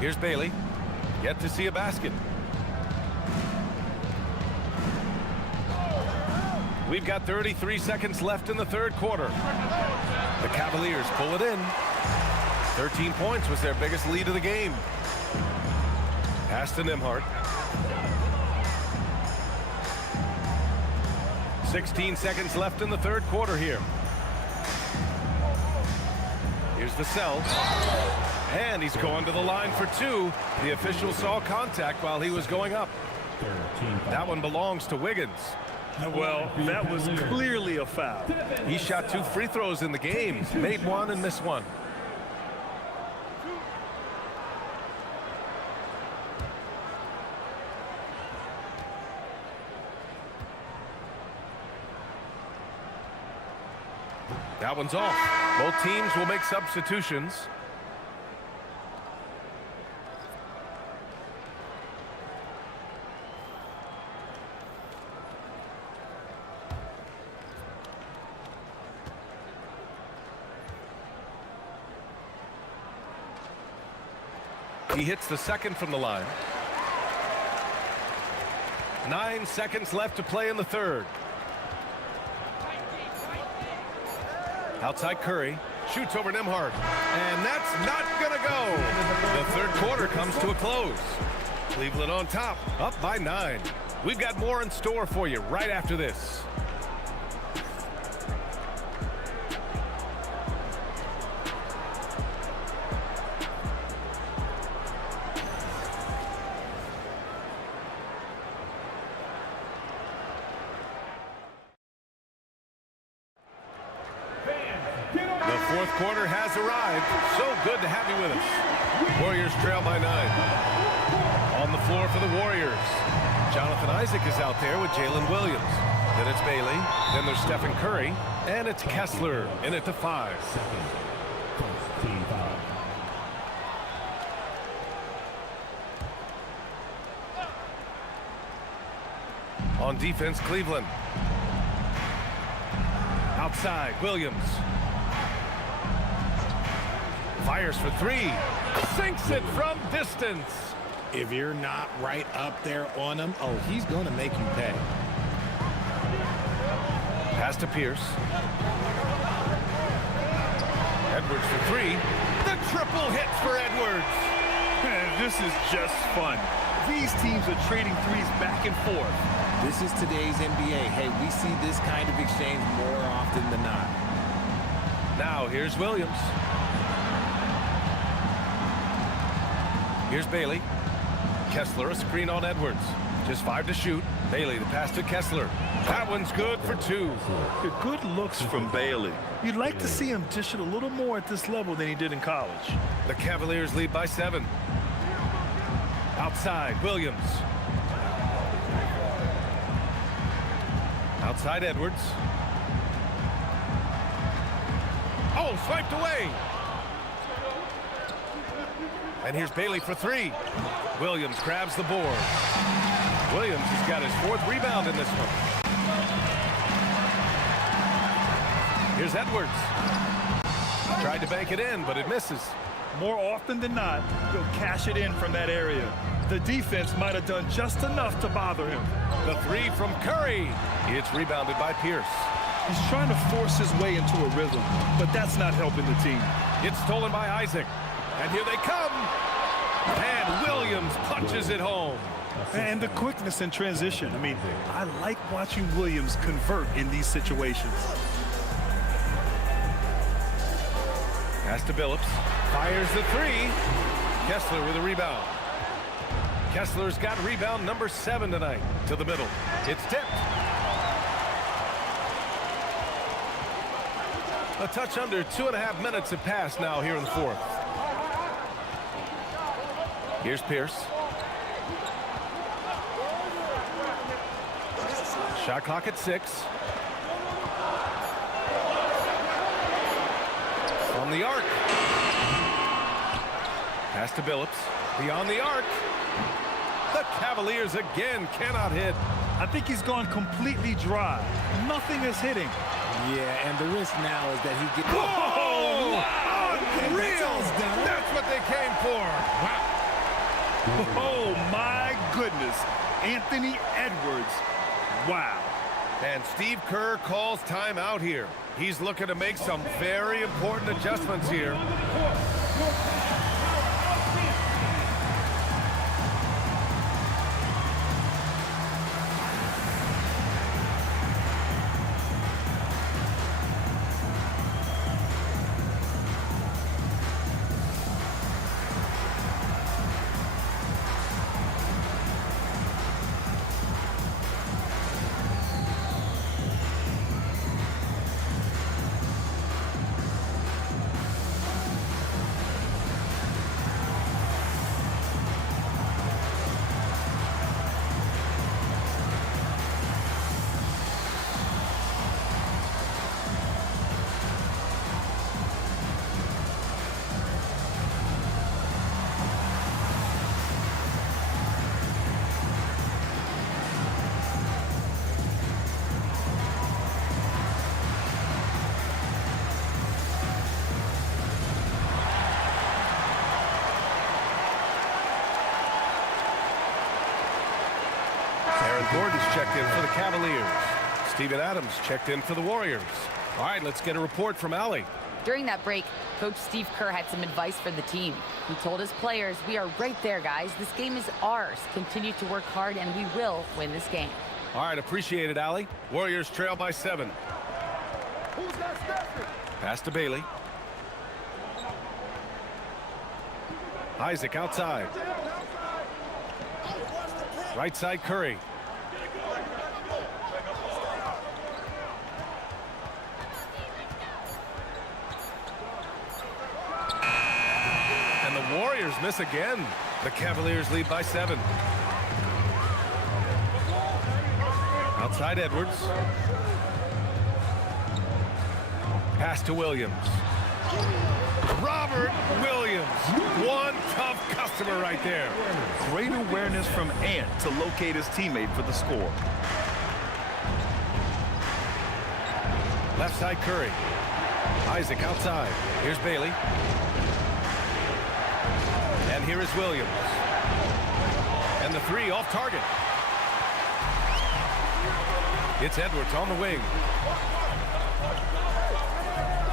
Here's Bailey. Yet to see a basket. We've got 33 seconds left in the third quarter. The Cavaliers pull it in. 13 points was their biggest lead of the game. Pass to Nembhard. 16 seconds left in the third quarter here. Here's Vassell. And he's going to the line for 2. The official saw contact while he was going up. That one belongs to Wiggins. Well, that was clearly a foul. He shot 2 free throws in the game. Made 1 and missed 1. That one's off. Both teams will make substitutions. He hits the second from the line. 9 seconds left to play in the third. Outside Curry. Shoots over Nembhard. And that's not going to go. The third quarter comes to a close. Cleveland on top, up by 9. We've got more in store for you right after this. The fourth quarter has arrived. So good to have you with us. Warriors trail by 9. On the floor for the Warriors. Jonathan Isaac is out there with Jalen Williams. Then it's Bailey. Then there's Stephen Curry. And it's Kessler in at the 5. On defense, Cleveland. Outside, Williams. Fires for 3. Sinks it from distance. If you're not right up there on him, oh, he's going to make you pay. Pass to Pierce. Edwards for 3. The triple hit for Edwards. This is just fun. These teams are trading threes back and forth. This is today's NBA. Hey, we see this kind of exchange more often than not. Now here's Williams. Here's Bailey. Kessler, a screen on Edwards. Just 5 to shoot. Bailey, the pass to Kessler. That one's good for 2. Good looks from Bailey. You'd like to see him dish it a little more at this level than he did in college. The Cavaliers lead by 7. Outside, Williams. Outside, Edwards. Oh, swiped away. And here's Bailey for three. Williams grabs the board. Williams has got his 4th rebound in this one. Here's Edwards. Tried to bank it in, but it misses. More often than not, he'll cash it in from that area. The defense might have done just enough to bother him. The three from Curry. It's rebounded by Pierce. He's trying to force his way into a rhythm, but that's not helping the team. It's stolen by Isaac. And here they come. And Williams punches it home. And the quickness in transition. I mean, I like watching Williams convert in these situations. Pass to Billups. Fires the three. Kessler with a rebound. Kessler's got rebound number 7 tonight. To the middle. It's tipped. A touch under 2.5 minutes have passed now here in the 4th. Here's Pierce. Shot clock at 6. From the arc. Pass to Billups. Beyond the arc. The Cavaliers again cannot hit. I think he's gone completely dry. Nothing is hitting. Yeah, and the risk now is that he gets... Whoa! Wow! Unreal! That's what they came for. Wow. Oh, my goodness. Anthony Edwards. Wow. And Steve Kerr calls timeout here. He's looking to make some very important adjustments here. Gordon's checked in for the Cavaliers. Steven Adams checked in for the Warriors. All right, let's get a report from Allie. During that break, Coach Steve Kerr had some advice for the team. He told his players, "We are right there, guys. This game is ours. Continue to work hard, and we will win this game." All right, appreciate it, Allie. Warriors trail by 7. Pass to Bailey. Isaac outside. Right side, Curry. And the Warriors miss again. The Cavaliers lead by 7. Outside Edwards. Pass to Williams. Robert Williams. One tough customer right there. Great awareness from Ant to locate his teammate for the score. Left side Curry. Isaac outside. Here's Bailey. And here is Williams. And the three off target. It's Edwards on the wing.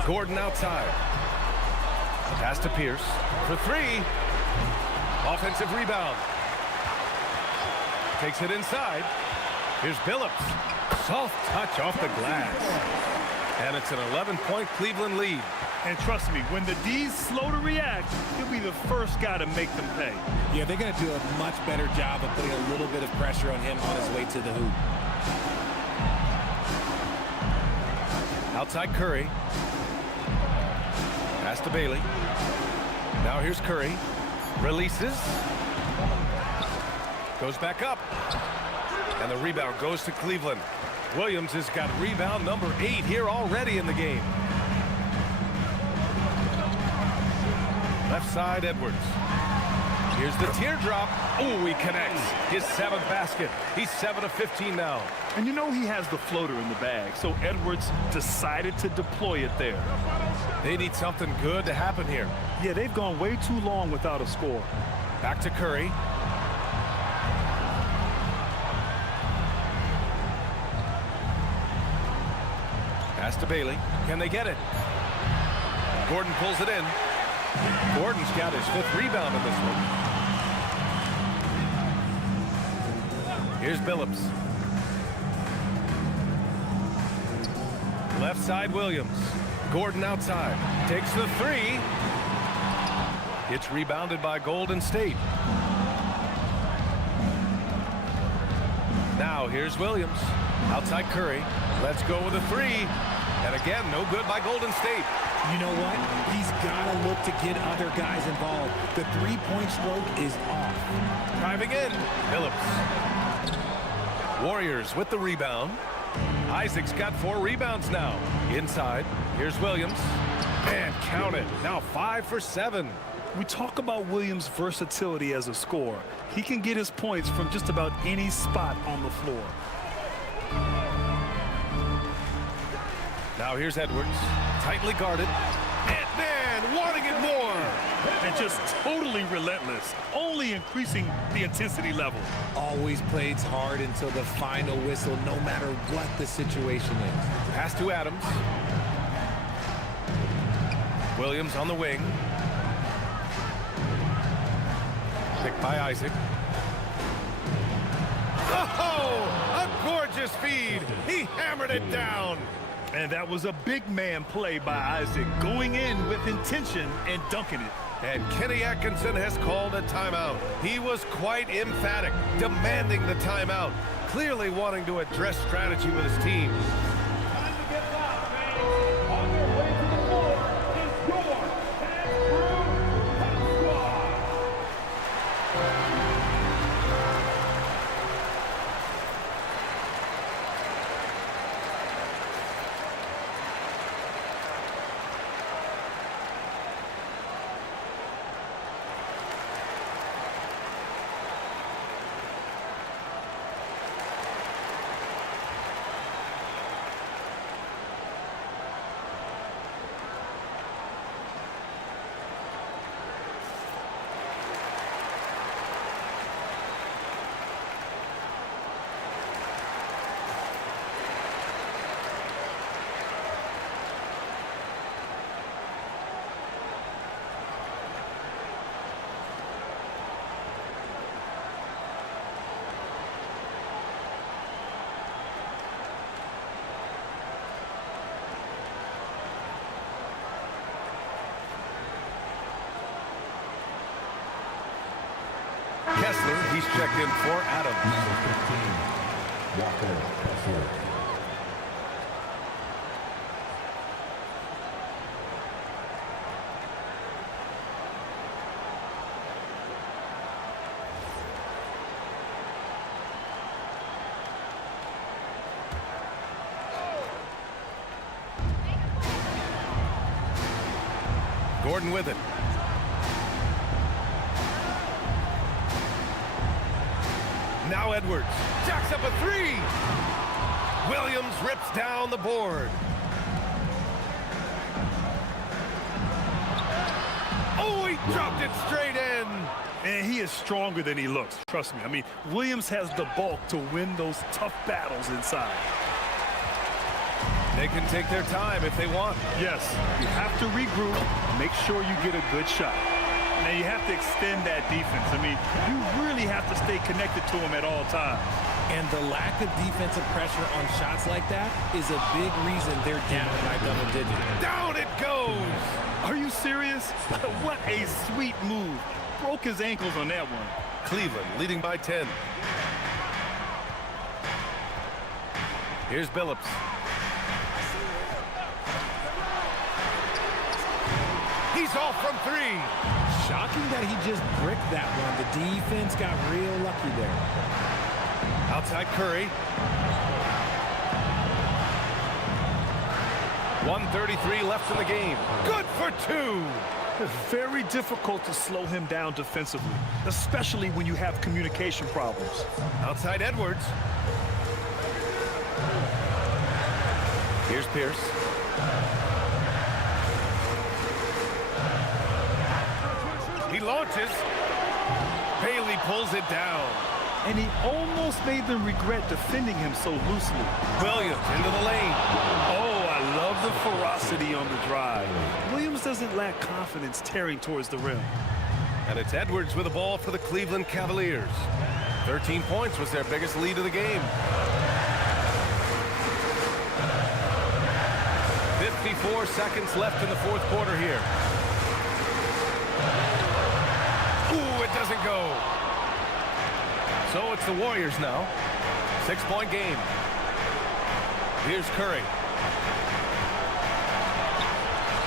Gordon outside. Pass to Pierce for 3. Offensive rebound. Takes it inside. Here's Billups. Soft touch off the glass. And it's an 11-point Cleveland lead. And trust me, when the D's slow to react, he'll be the first guy to make them pay. Yeah, they're going to do a much better job of putting a little bit of pressure on him on his way to the hoop. Outside Curry. Pass to Bailey. Now here's Curry. Releases. Goes back up. And the rebound goes to Cleveland. Williams has got rebound number 8 here already in the game. Left side Edwards. Here's the teardrop. Oh, he connects. His 7th basket. He's 7 of 15 now. And you know he has the floater in the bag, so Edwards decided to deploy it there. They need something good to happen here. Yeah, they've gone way too long without a score. Back to Curry. Pass to Bailey. Can they get it? Gordon pulls it in. Gordon's got his 5th rebound in this one. Here's Billups. Left side, Williams. Gordon outside. Takes the 3. It's rebounded by Golden State. Now here's Williams. Outside Curry. Let's go with a 3. And again, no good by Golden State. You know what? He's got to look to get other guys involved. The three-point stroke is off. Driving in. Billups. Warriors with the rebound. Isaac's got 4 rebounds now. Inside. Here's Williams. And count it. Now 5 for 7. We talk about Williams' versatility as a scorer. He can get his points from just about any spot on the floor. Now here's Edwards. Tightly guarded. And man, wanting it more. And just totally relentless, only increasing the intensity level. Always plays hard until the final whistle, no matter what the situation is. Pass to Adams. Williams on the wing. Picked by Isaac. Oh, a gorgeous feed. He hammered it down. And that was a big man play by Isaac, going in with intention and dunking it. And Kenny Atkinson has called a timeout. He was quite emphatic, demanding the timeout, clearly wanting to address strategy with his team. Time to get loud, fans. On their way to the floor is your Tag Crew Pop Squad. Kessler, he's checked in for Adams. Gordon with it. Now Edwards jacks up a 3. Williams rips down the board. Oh, he dropped it straight in. And he is stronger than he looks, trust me. I mean, Williams has the bulk to win those tough battles inside. They can take their time if they want. Yes, you have to regroup, make sure you get a good shot. Now you have to extend that defense. I mean, you really have to stay connected to him at all times. And the lack of defensive pressure on shots like that is a big reason they're down by double digits. Down it goes. Are you serious? What a sweet move. Broke his ankles on that one. Cleveland leading by 10. Here's Billups. He's off from 3. Shocking that he just bricked that one. The defense got real lucky there. Outside Curry. 1:33 left in the game. Good for 2. It's very difficult to slow him down defensively, especially when you have communication problems. Outside Edwards. Here's Pierce. He launches. Bailey pulls it down. And he almost made them regret defending him so loosely. Williams into the lane. Oh, I love the ferocity on the drive. Williams doesn't lack confidence tearing towards the rim. And it's Edwards with the ball for the Cleveland Cavaliers. 13 points was their biggest lead of the game. 54 seconds left in the fourth quarter here. Ooh, it doesn't go. So it's the Warriors now. 6-point game. Here's Curry.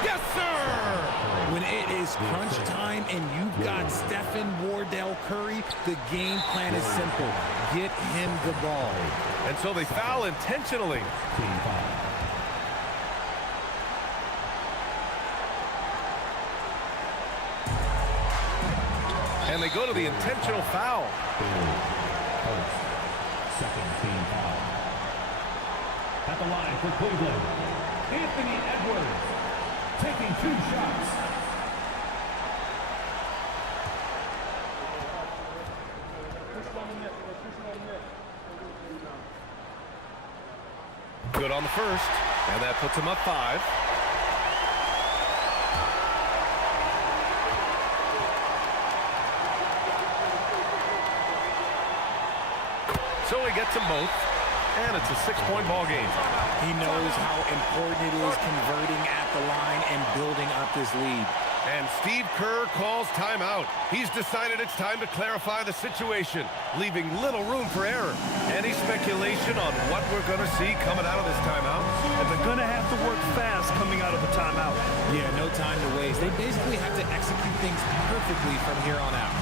Yes, sir! When it is crunch time and you've got Stephen Wardell Curry, the game plan is simple. Get him the ball. And so they foul intentionally. And they go to the intentional foul. Second team foul. At the line for Cleveland, Anthony Edwards taking 2 shots. Good on the first, and that puts him up 5. So he gets them both, and it's a 6-point ball game. He knows how important it is converting at the line and building up this lead. And Steve Kerr calls timeout. He's decided it's time to clarify the situation, leaving little room for error. Any speculation on what we're going to see coming out of this timeout? And they're going to have to work fast coming out of the timeout. Yeah, no time to waste. They basically have to execute things perfectly from here on out.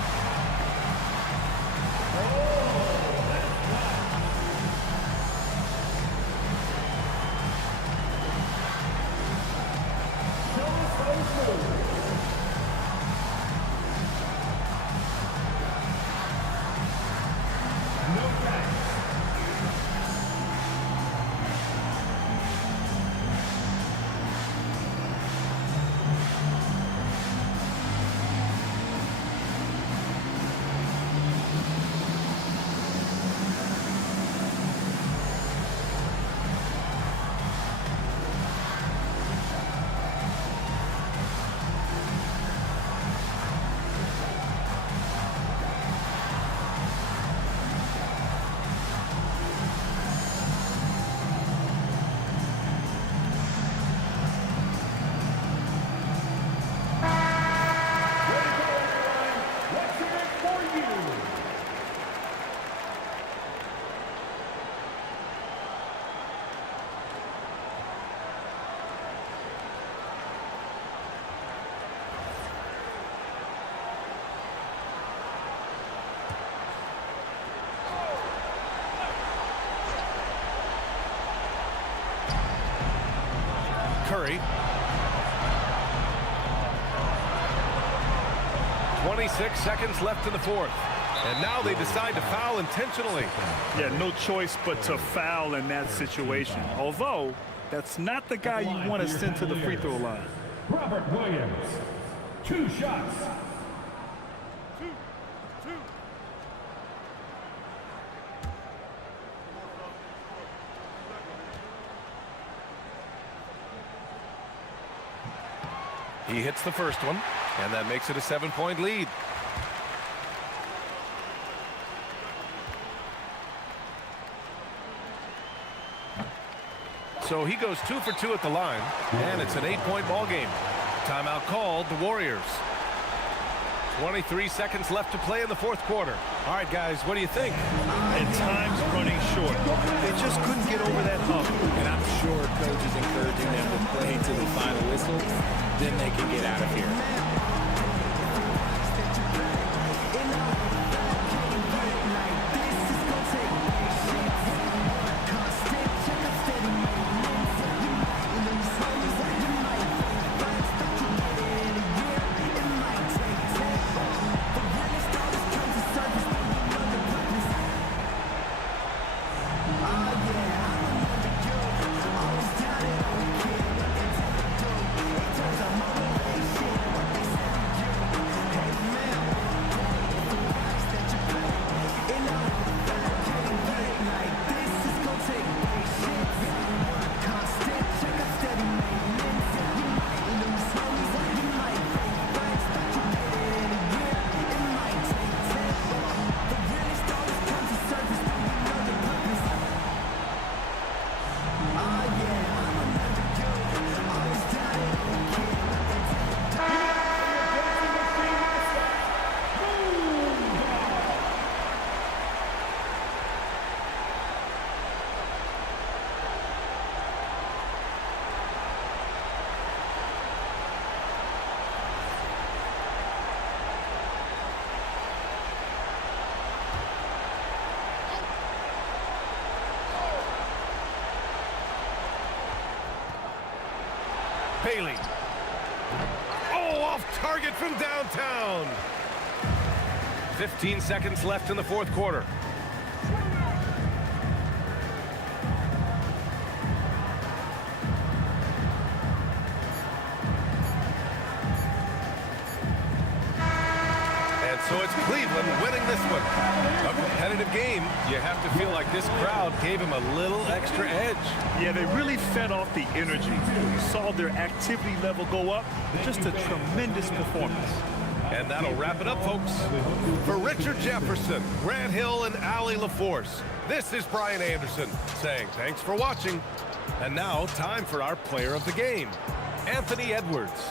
Curry. 26 seconds left in the fourth. And now they decide to foul intentionally. Yeah, no choice but to foul in that situation. Although, that's not the guy you want to send to the free throw line. Robert Williams, 2 shots. He hits the first one, and that makes it a 7-point lead. So he goes 2 for 2 at the line, and it's an 8-point ball game. Timeout called, the Warriors. 23 seconds left to play in the fourth quarter. All right, guys, what do you think? And time's running short. They just couldn't get over that hump. And I'm sure coach is encouraging them to play to the final whistle. Then they can get out of here. Bailey. Oh, off target from downtown. 15 seconds left in the fourth quarter. And so it's Cleveland winning this one. A competitive game. You have to feel like this crowd gave him a little extra edge. Yeah, they really fed off the energy. You saw their activity level go up. Just a tremendous performance. And that'll wrap it up, folks. For Richard Jefferson, Grant Hill, and Allie LaForce, this is Brian Anderson saying thanks for watching. And now, time for our player of the game, Anthony Edwards.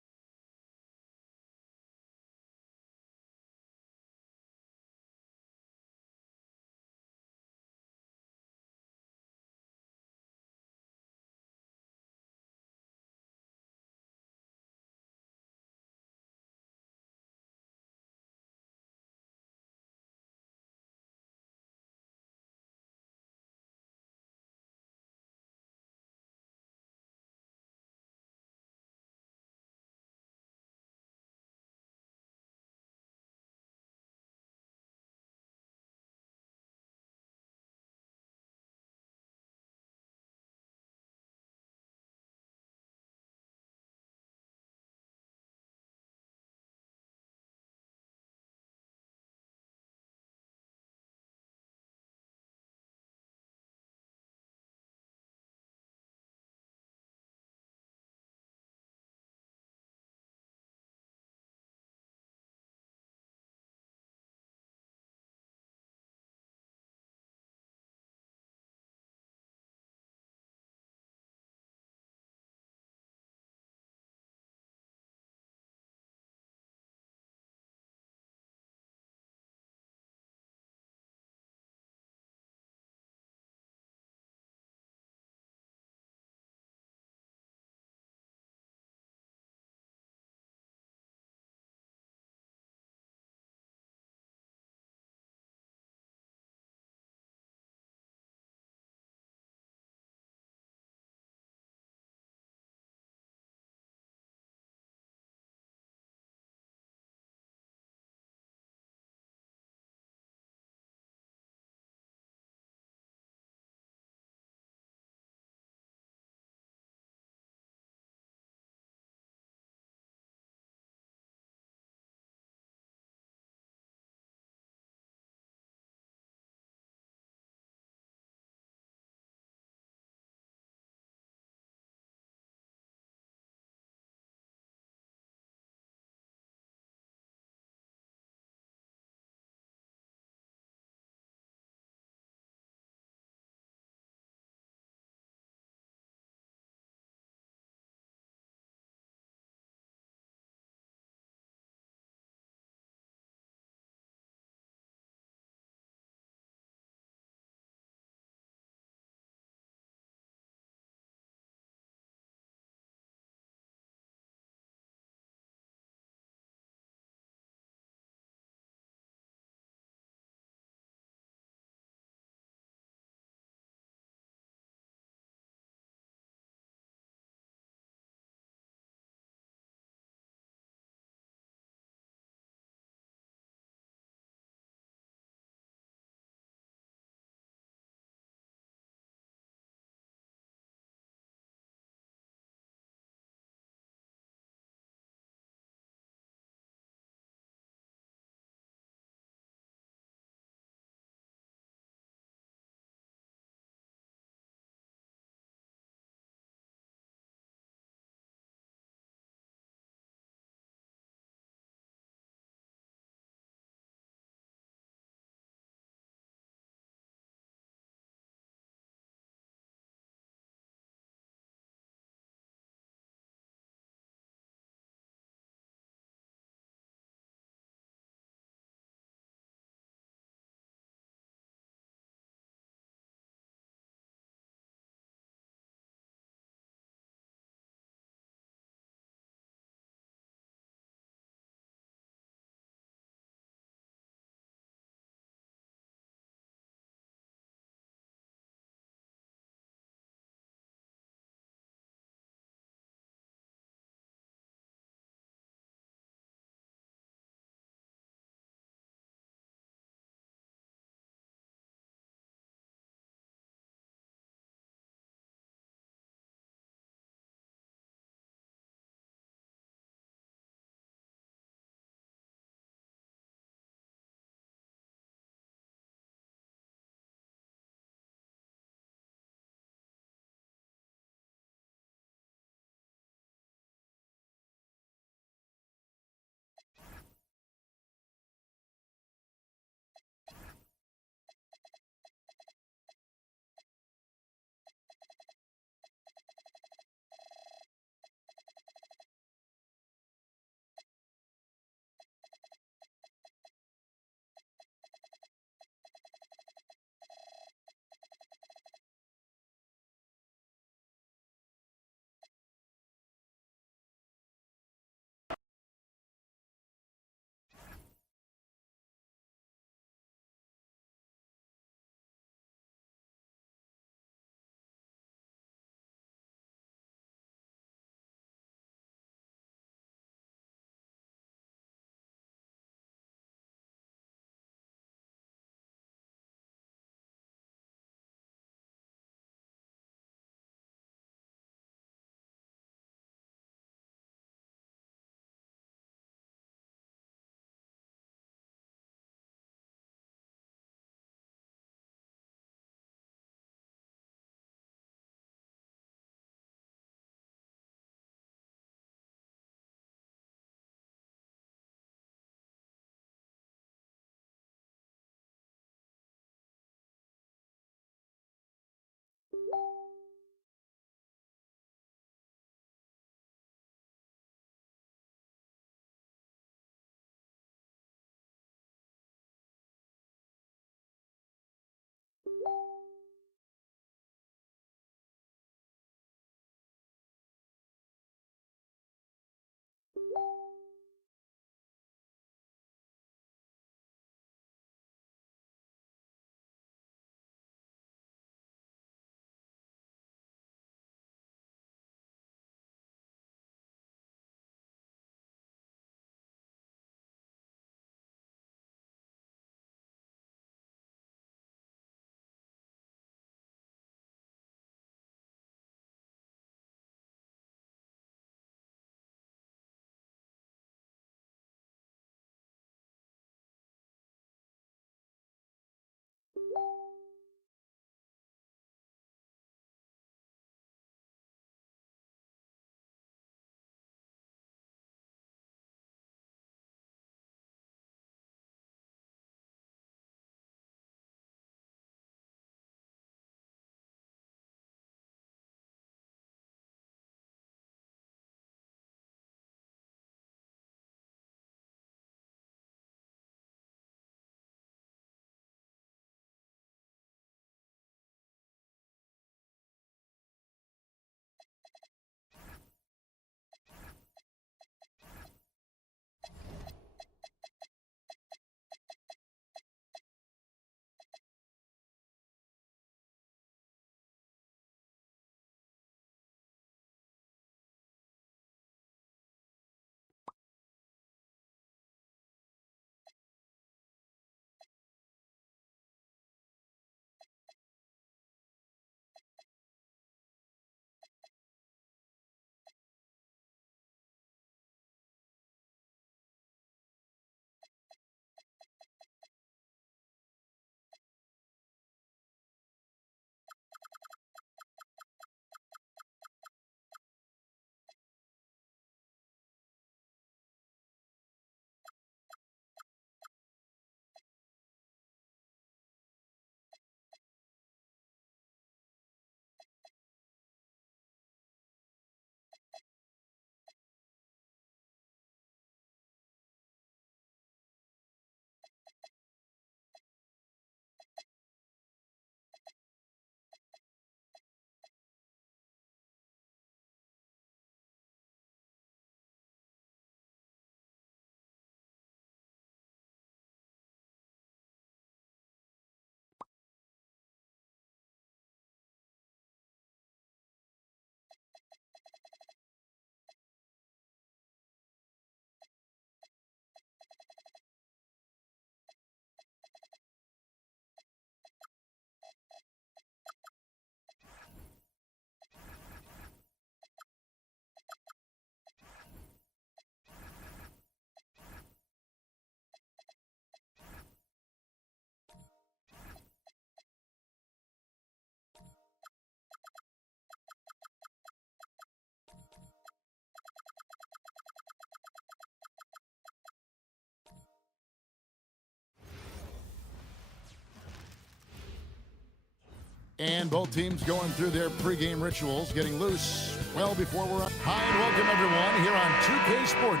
And both teams going through their pregame rituals, getting loose well before we're up. Hi and welcome everyone here on 2K Sport.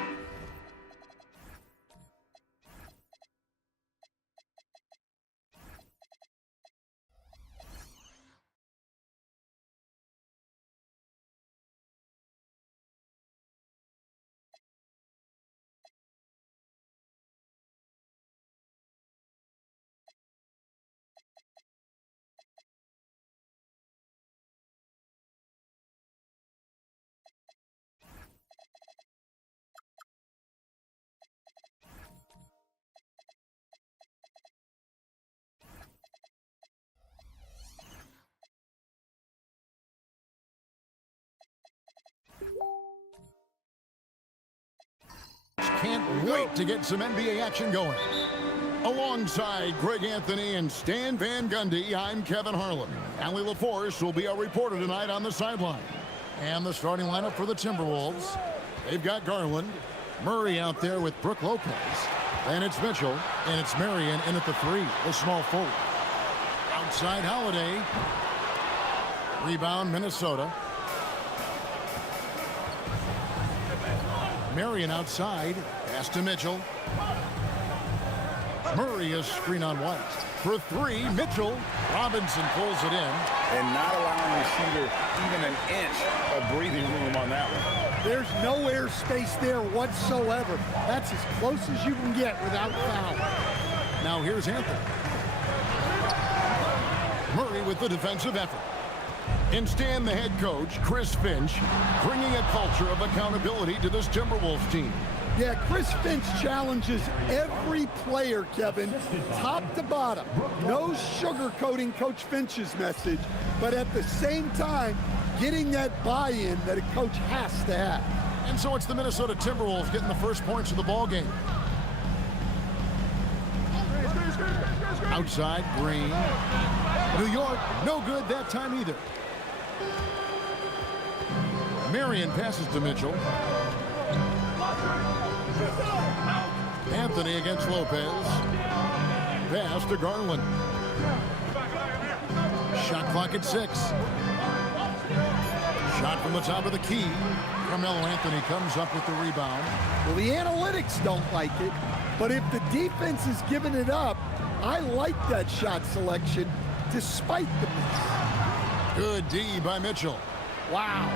Can't wait to get some NBA action going. Alongside Greg Anthony and Stan Van Gundy, I'm Kevin Harlan. Allie LaForce will be our reporter tonight on the sideline. And the starting lineup for the Timberwolves. They've got Garland, Murray out there with Brook Lopez. Then it's Mitchell, and it's Marion in at the 3, the small forward. Outside Holiday. Rebound Minnesota. Marion outside. Pass to Mitchell. Murray is screen on White. For 3, Mitchell. Robinson pulls it in. And not allowing the shooter even an inch of breathing room on that one. There's no air space there whatsoever. That's as close as you can get without foul. Now here's Anthony. Murray with the defensive effort. And Stan, the head coach, Chris Finch, bringing a culture of accountability to this Timberwolves team. Yeah, Chris Finch challenges every player, Kevin, top to bottom. No sugarcoating Coach Finch's message, but at the same time, getting that buy-in that a coach has to have. And so it's the Minnesota Timberwolves getting the first points of the ball game. Outside, Green. New York, no good that time either. Marion passes to Mitchell. Anthony against Lopez. Pass to Garland. Shot clock at 6. Shot from the top of the key. Carmelo Anthony comes up with the rebound. Well, the analytics don't like it, but if the defense is giving it up, I like that shot selection despite the miss. Good D by Mitchell. Wow.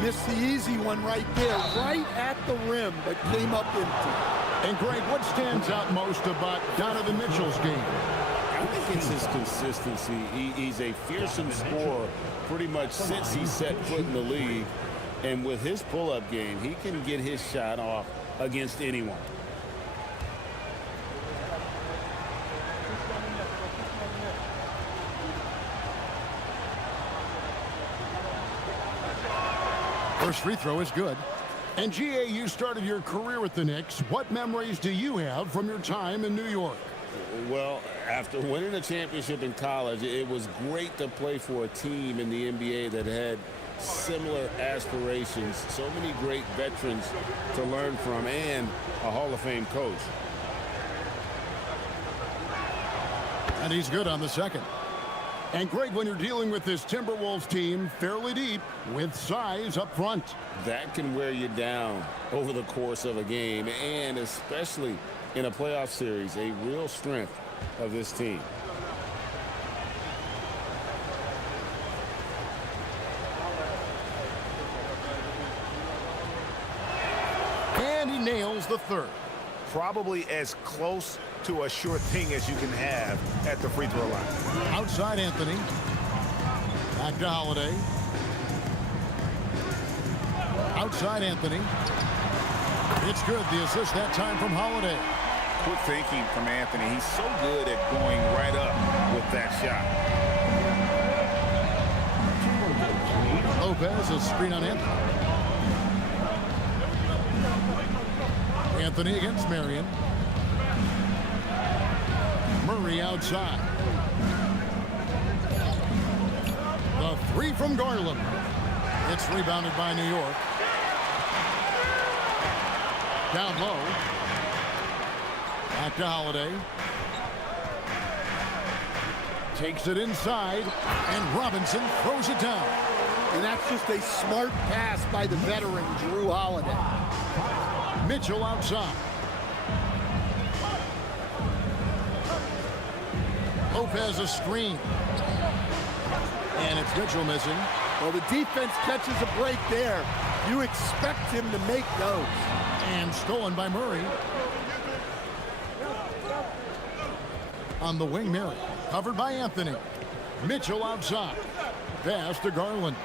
Missed the easy one right there, right at the rim, but came up empty. And Greg, what stands out most about Donovan Mitchell's game? I think it's his consistency. He's a fearsome scorer pretty much since he set foot in the league. And with his pull-up game, he can get his shot off against anyone. First free throw is good. And GA, you started your career with the Knicks. What memories do you have from your time in New York? Well, after winning a championship in college, it was great to play for a team in the NBA that had similar aspirations. So many great veterans to learn from and a Hall of Fame coach. And he's good on the second. And Greg, when you're dealing with this Timberwolves team fairly deep with size up front, that can wear you down over the course of a game, and especially in a playoff series, a real strength of this team. And he nails the third. Probably as close to a sure thing as you can have at the free throw line. Outside Anthony. Back to Holiday. Outside Anthony. It's good. The assist that time from Holiday. Quick thinking from Anthony. He's so good at going right up with that shot. Lopez is screen on Anthony. Anthony against Marion. Murray outside. The three from Garland. It's rebounded by New York. Down low. Back to Holiday. Takes it inside, and Robinson throws it down. And that's just a smart pass by the veteran, Drew Holiday. Mitchell outside. Lopez a screen. And it's Mitchell missing. Well, the defense catches a break there. You expect him to make those. And stolen by Murray. On the wing, Murray. Covered by Anthony. Mitchell outside. Pass to Garland.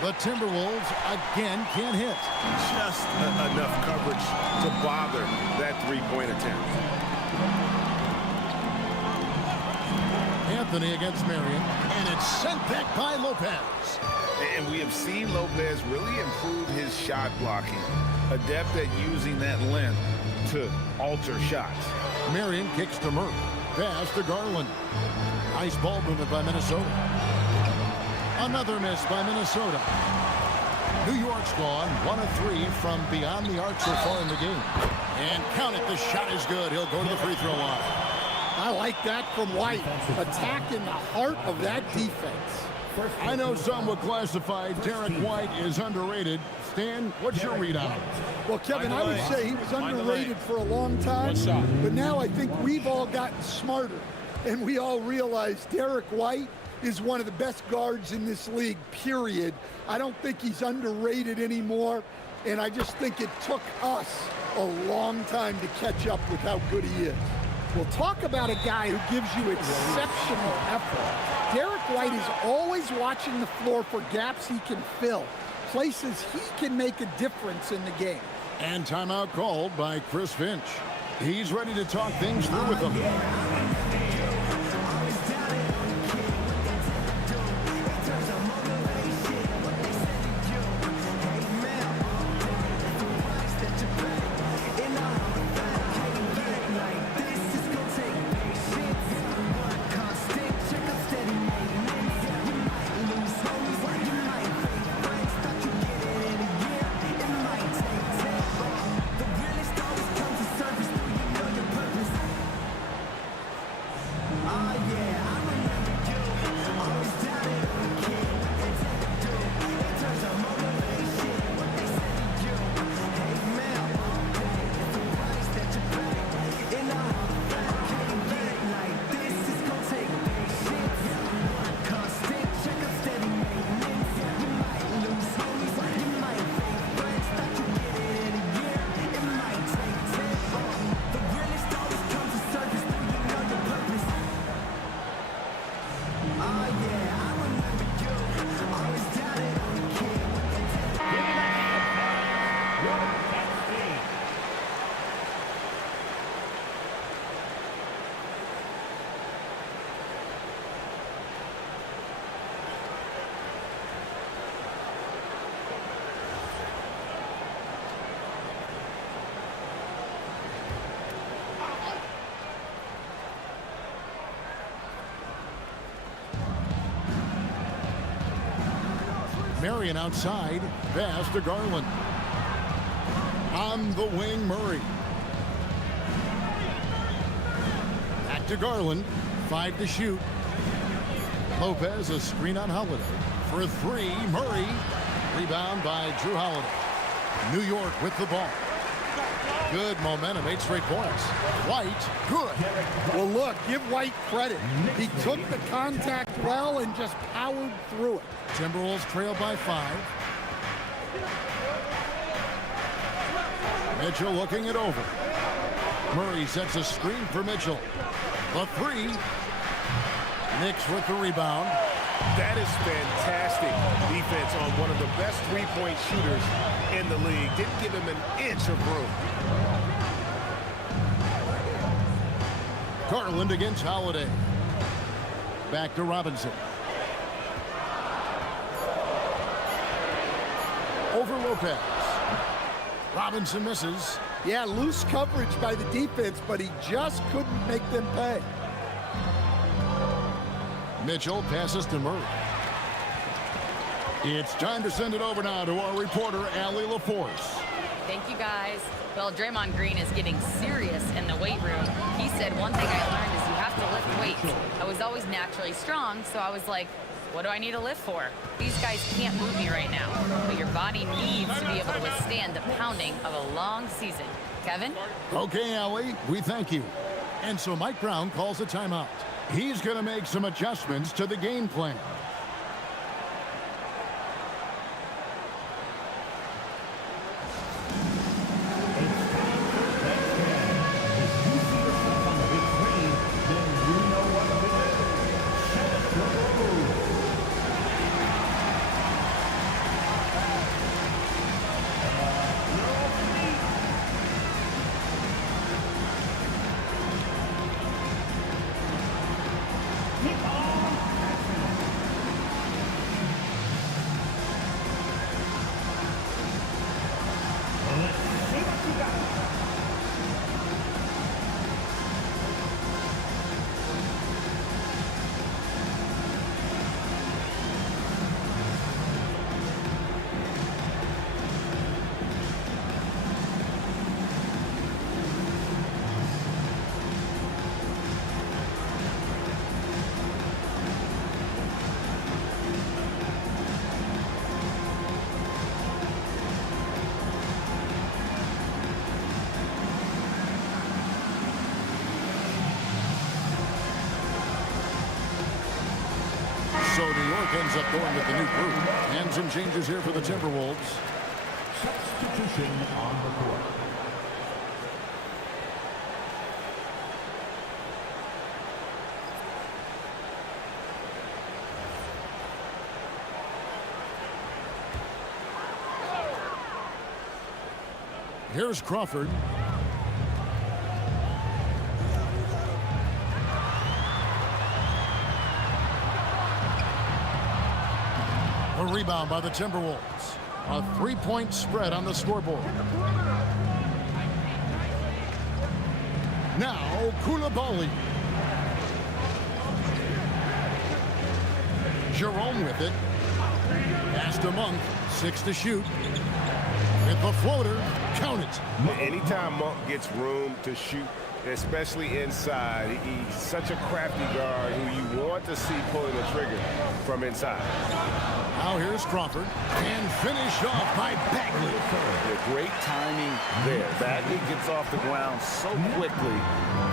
The Timberwolves again can't hit. Just enough coverage to bother that three-point attempt. Anthony against Marion, and it's sent back by Lopez. And we have seen Lopez really improve his shot blocking. Adept at using that length to alter shots. Marion kicks to Murray. Pass to Garland. Nice ball movement by Minnesota. Another miss by Minnesota. New York's gone 1 of 3 from beyond the arc so far in the game. And count it, the shot is good. He'll go to the free throw line. I like that from White. Attack in the heart of that defense. I know some would classify Derek White as underrated. Stan, what's your read on it? Well, Kevin, I would say he was underrated for a long time. But now I think we've all gotten smarter. And we all realize Derek White is one of the best guards in this league, period. I don't think he's underrated anymore. And I just think it took us a long time to catch up with how good he is. Well, talk about a guy who gives you exceptional effort. Derek White is always watching the floor for gaps he can fill, places he can make a difference in the game. And timeout called by Chris Finch. He's ready to talk things through with them. Marion outside, pass to Garland. On the wing, Murray. Back to Garland, 5 to shoot. Lopez, a screen on Holiday. For 3, Murray. Rebound by Drew Holiday. New York with the ball. Good momentum, 8 straight points. White, good. Well, look, give White credit. He took the contact well and just powered through it. Timberwolves trail by 5. Mitchell looking it over. Murray sets a screen for Mitchell. The 3. Knicks with the rebound. That is fantastic defense on one of the best three-point shooters in the league. Didn't give him an inch of room. Garland against Holiday. Back to Robinson. Over Lopez. Robinson misses. Yeah, loose coverage by the defense, but he just couldn't make them pay. Mitchell passes to Murray. It's time to send it over now to our reporter, Allie LaForce. Thank you, guys. Well, Draymond Green is getting serious in the weight room. He said, one thing I learned is you have to lift weights. I was always naturally strong, so I was like, what do I need to lift for? These guys can't move me right now, but your body needs to be able to withstand the pounding of a long season. Kevin? Okay, Allie, we thank you. And so Mike Brown calls a timeout. He's going to make some adjustments to the game plan. So New York ends up going with the new group. And some changes here for the Timberwolves. Substitution on the court. Here's Crawford. A rebound by the Timberwolves. A three-point spread on the scoreboard. Now, Koulibaly. Jerome with it. Pass to Monk. 6 to shoot. With the floater. Count it. Anytime Monk gets room to shoot, especially inside, he's such a crafty guard who you want to see pulling the trigger from inside. Now here's Crawford. And finished off by Bagley. Yeah, great timing there. Bagley gets off the ground so quickly,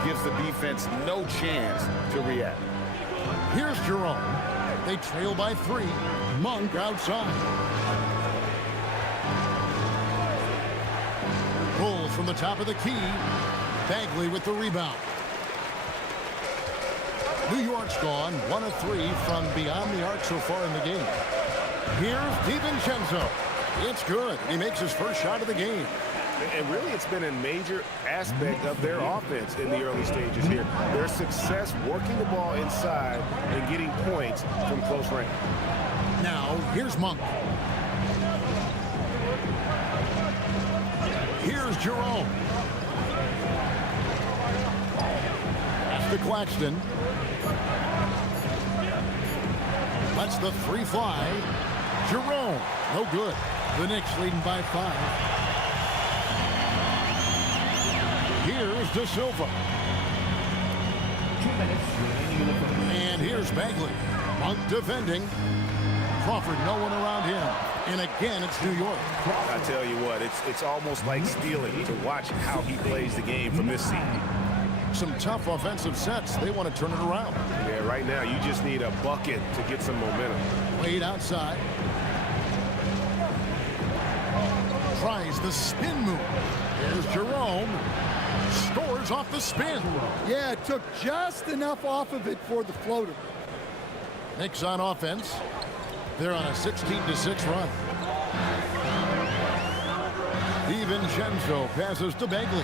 gives the defense no chance to react. Here's Jerome. They trail by 3. Monk outside. Bulls from the top of the key. Bagley with the rebound. New York's gone 1 of 3 from beyond the arc so far in the game. Here's DiVincenzo. It's good. He makes his first shot of the game. And really, it's been a major aspect of their offense in the early stages here. Their success working the ball inside and getting points from close range. Now, here's Monk. Here's Jerome. That's the Claxton. Lets the 3 fly. Jerome. No good. The Knicks leading by 5. Here's De Silva. 2 minutes remaining in the first. And here's Bagley. Monk defending. Crawford, no one around him. And again, it's New York. I tell you what, it's almost like stealing to watch how he plays the game from this seat. Some tough offensive sets. They want to turn it around. Yeah, right now, you just need a bucket to get some momentum. Wade outside. Tries the spin move. Here's Jerome. Scores off the spin. Yeah, it took just enough off of it for the floater. Knicks on offense. They're on a 16-6 run. DiVincenzo passes to Bagley.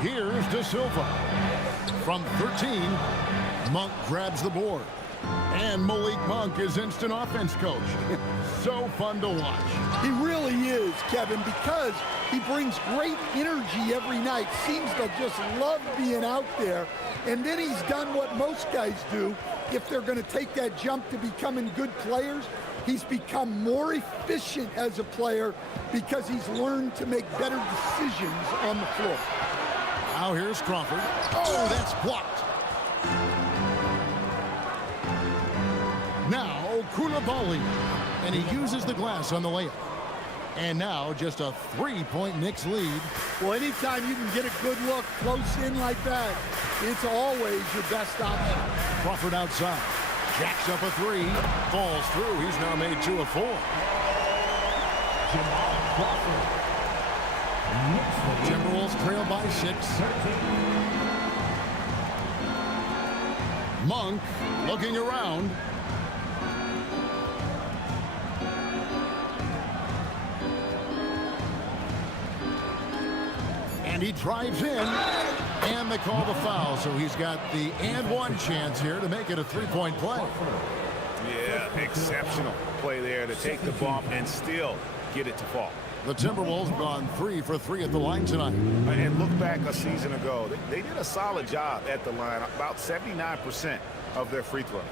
Here's De Silva. From 13, Monk grabs the board. And Malik Monk is instant offense coach. So fun to watch. He really is, Kevin, because he brings great energy every night. Seems to just love being out there. And then he's done what most guys do. If they're going to take that jump to becoming good players, he's become more efficient as a player because he's learned to make better decisions on the floor. Now here's Crawford. Oh, that's blocked. Now, Koulibaly. And he uses the glass on the layup. And now just a 3-point Knicks lead. Well, anytime you can get a good look close in like that, it's always your best option. Crawford outside. Jacks up a 3. Falls through. He's now made 2 of 4. Timberwolves trail by 6. Monk looking around. And he drives in, and they call the foul. So he's got the and one chance here to make it a 3-point play. Yeah, exceptional play there to take the bump and still get it to fall. The Timberwolves have gone 3 for 3 at the line tonight. And look back a season ago, they did a solid job at the line, about 79% of their free throws.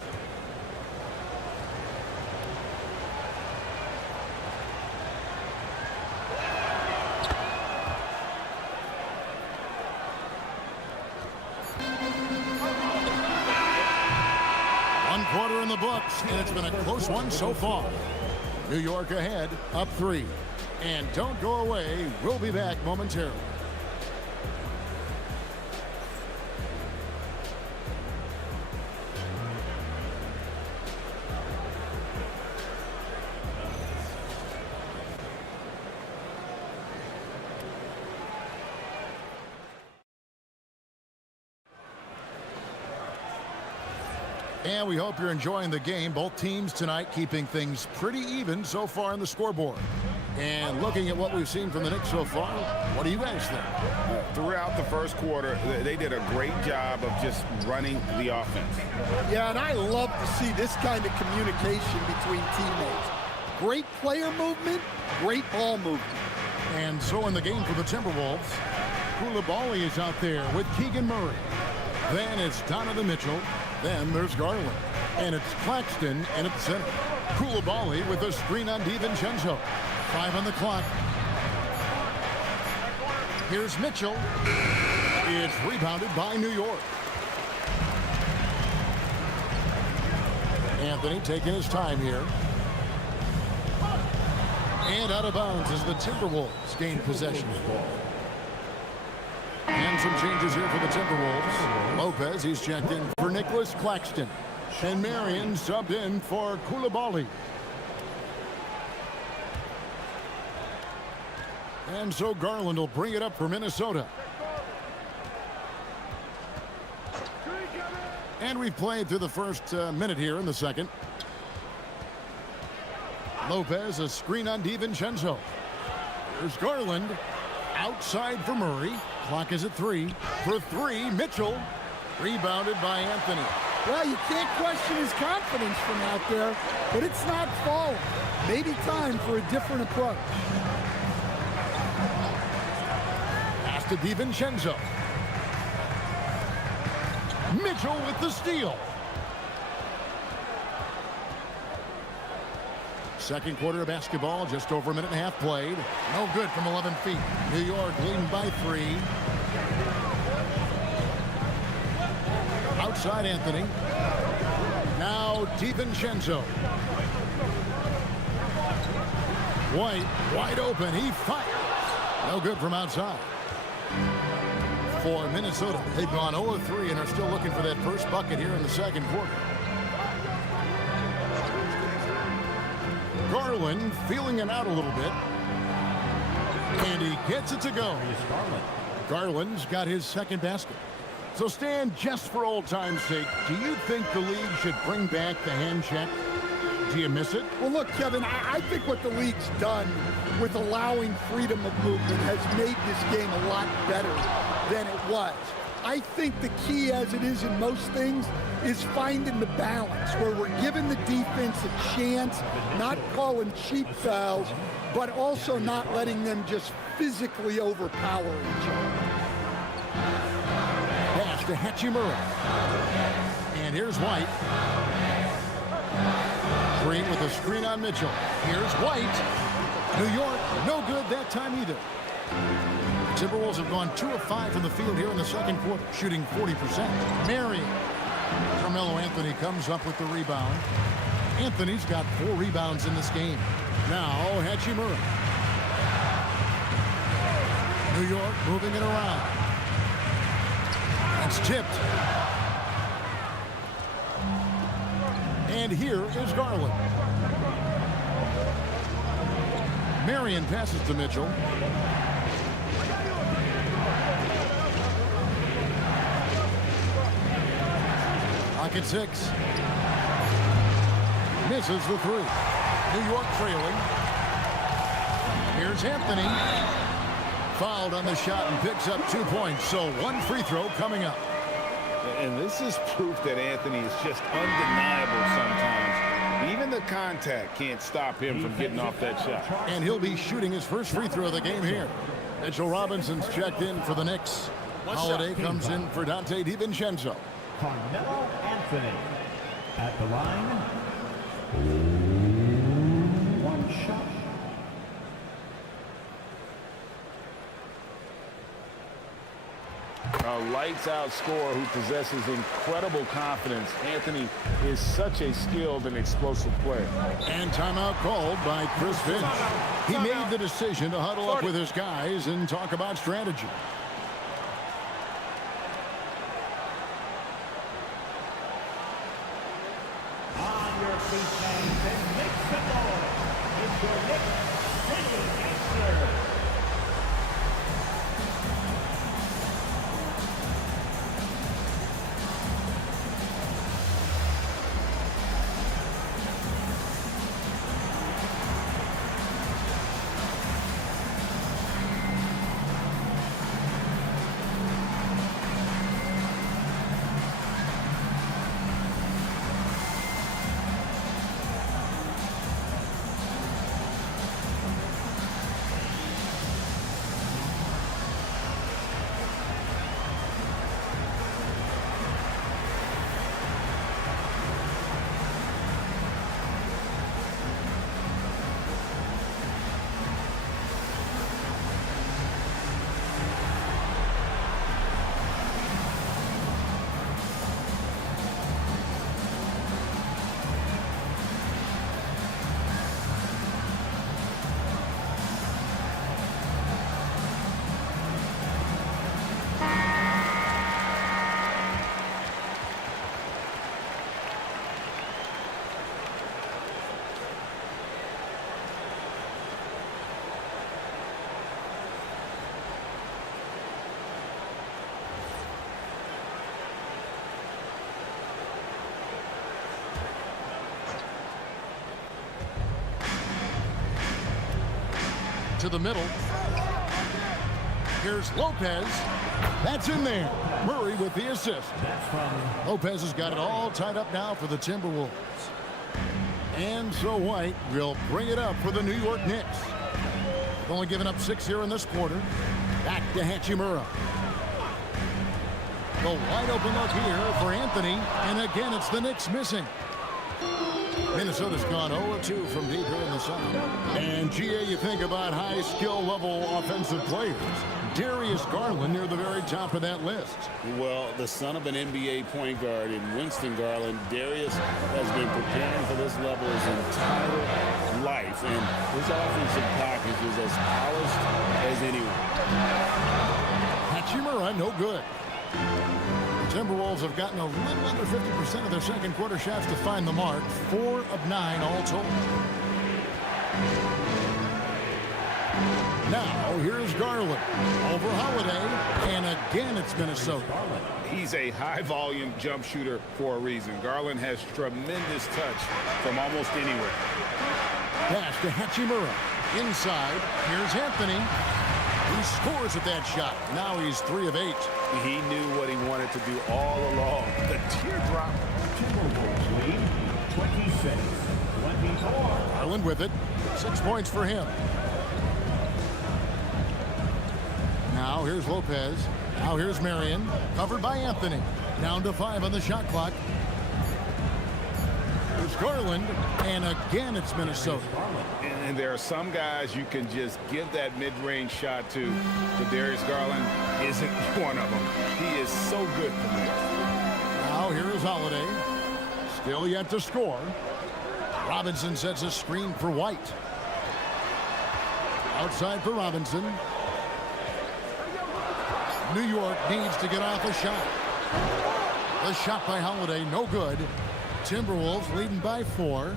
Quarter in the books, and it's been a close one so far. New York ahead, up 3. And don't go away. We'll be back momentarily. And we hope you're enjoying the game. Both teams tonight keeping things pretty even so far on the scoreboard. And looking at what we've seen from the Knicks so far, what do you guys think? Throughout the first quarter, they did a great job of just running the offense. Yeah, and I love to see this kind of communication between teammates. Great player movement, great ball movement. And so in the game for the Timberwolves, Koulibaly is out there with Keegan Murray. Then it's Donovan Mitchell. Then there's Garland. And it's Claxton in at the center. Koulibaly with a screen on DiVincenzo. 5 on the clock. Here's Mitchell. It's rebounded by New York. Anthony taking his time here. And out of bounds as the Timberwolves gain possession. And some changes here for the Timberwolves. Lopez, he's checked in for Nicholas Claxton. And Marion subbed in for Koulibaly. And so Garland will bring it up for Minnesota. And we've played through the first minute here in the second. Lopez, a screen on DiVincenzo. There's Garland. Outside for Murray. Clock is at 3. For 3, Mitchell. Rebounded by Anthony. Well, you can't question his confidence from out there, but it's not falling. Maybe time for a different approach. Pass to DiVincenzo. Mitchell with the steal. Second quarter of basketball, just over a minute and a half played. No good from 11 feet. New York leading by 3. Outside Anthony. Now DiVincenzo. White wide open. He fires. No good from outside. For Minnesota, they've gone 0-3 and are still looking for that first bucket here in the second quarter. Garland feeling it out a little bit. And he gets it to go. Garland's got his second basket. So Stan, just for old time's sake, do you think the league should bring back the hand check? Do you miss it? Well, look, Kevin, I think what the league's done with allowing freedom of movement has made this game a lot better than it was. I think the key, as it is in most things, is finding the balance where we're giving the defense a chance, not calling cheap fouls, but also not letting them just physically overpower each other. Pass to Hachimura. And here's White. Green with a screen on Mitchell. Here's White. New York, no good that time either. Timberwolves have gone 2 of 5 from the field here in the second quarter, shooting 40%. Marion Carmelo Anthony comes up with the rebound. Anthony's got 4 rebounds in this game. Now Hachimura. New York moving it around. It's tipped. And here is Garland. Marion passes to Mitchell. Pocket 6. Misses the 3. New York trailing. Here's Anthony. Fouled on the shot and picks up 2 points. So 1 free throw coming up. And this is proof that Anthony is just undeniable sometimes. Even the contact can't stop him from getting off that shot. And he'll be shooting his first free throw of the game here. Mitchell Robinson's checked in for the Knicks. Holiday comes in for Dante DiVincenzo. Carmelo Anthony at the line. 1 shot. A lights-out scorer who possesses incredible confidence. Anthony is such a skilled and explosive player. And timeout called by Chris Finch. He made the decision to huddle up with his guys and talk about strategy. On your feet, fans, and make some noise. It's your Knicks winning answer. To the middle. Here's Lopez. That's in there. Murray with the assist. Lopez has got it all tied up now for the Timberwolves. And so White will bring it up for the New York Knicks. They've only given up 6 here in this quarter. Back to Hachimura. The wide open look here for Anthony. And again, it's the Knicks missing. Minnesota's gone 0-2 from deep here in the summer. And, GA, you think about high skill level offensive players. Darius Garland near the very top of that list. Well, the son of an NBA point guard in Winston Garland, Darius has been preparing for this level his entire life. And his offensive package is as polished as anyone. Hachimura, no good. Timberwolves have gotten a little under 50% of their second quarter shots to find the mark. 4 of 9 all told. Now here's Garland over Holiday, and again it's Minnesota. He's a high-volume jump shooter for a reason. Garland has tremendous touch from almost anywhere. Pass to Hachimura. Inside, here's Anthony. He scores at that shot. Now he's 3 of 8. He knew what he wanted to do all along. The teardrop. Timberwolves lead 26-24. Garland with it. 6 points for him. Now here's Lopez. Now here's Marion. Covered by Anthony. Down to 5 on the shot clock. Here's Garland. And again it's Minnesota. And there are some guys you can just give that mid-range shot to. But Darius Garland isn't one of them. He is so good for me. Now Now here is Holiday. Still yet to score. Robinson sets a screen for White. Outside for Robinson. New York needs to get off a shot. The shot by Holiday, no good. Timberwolves leading by 4.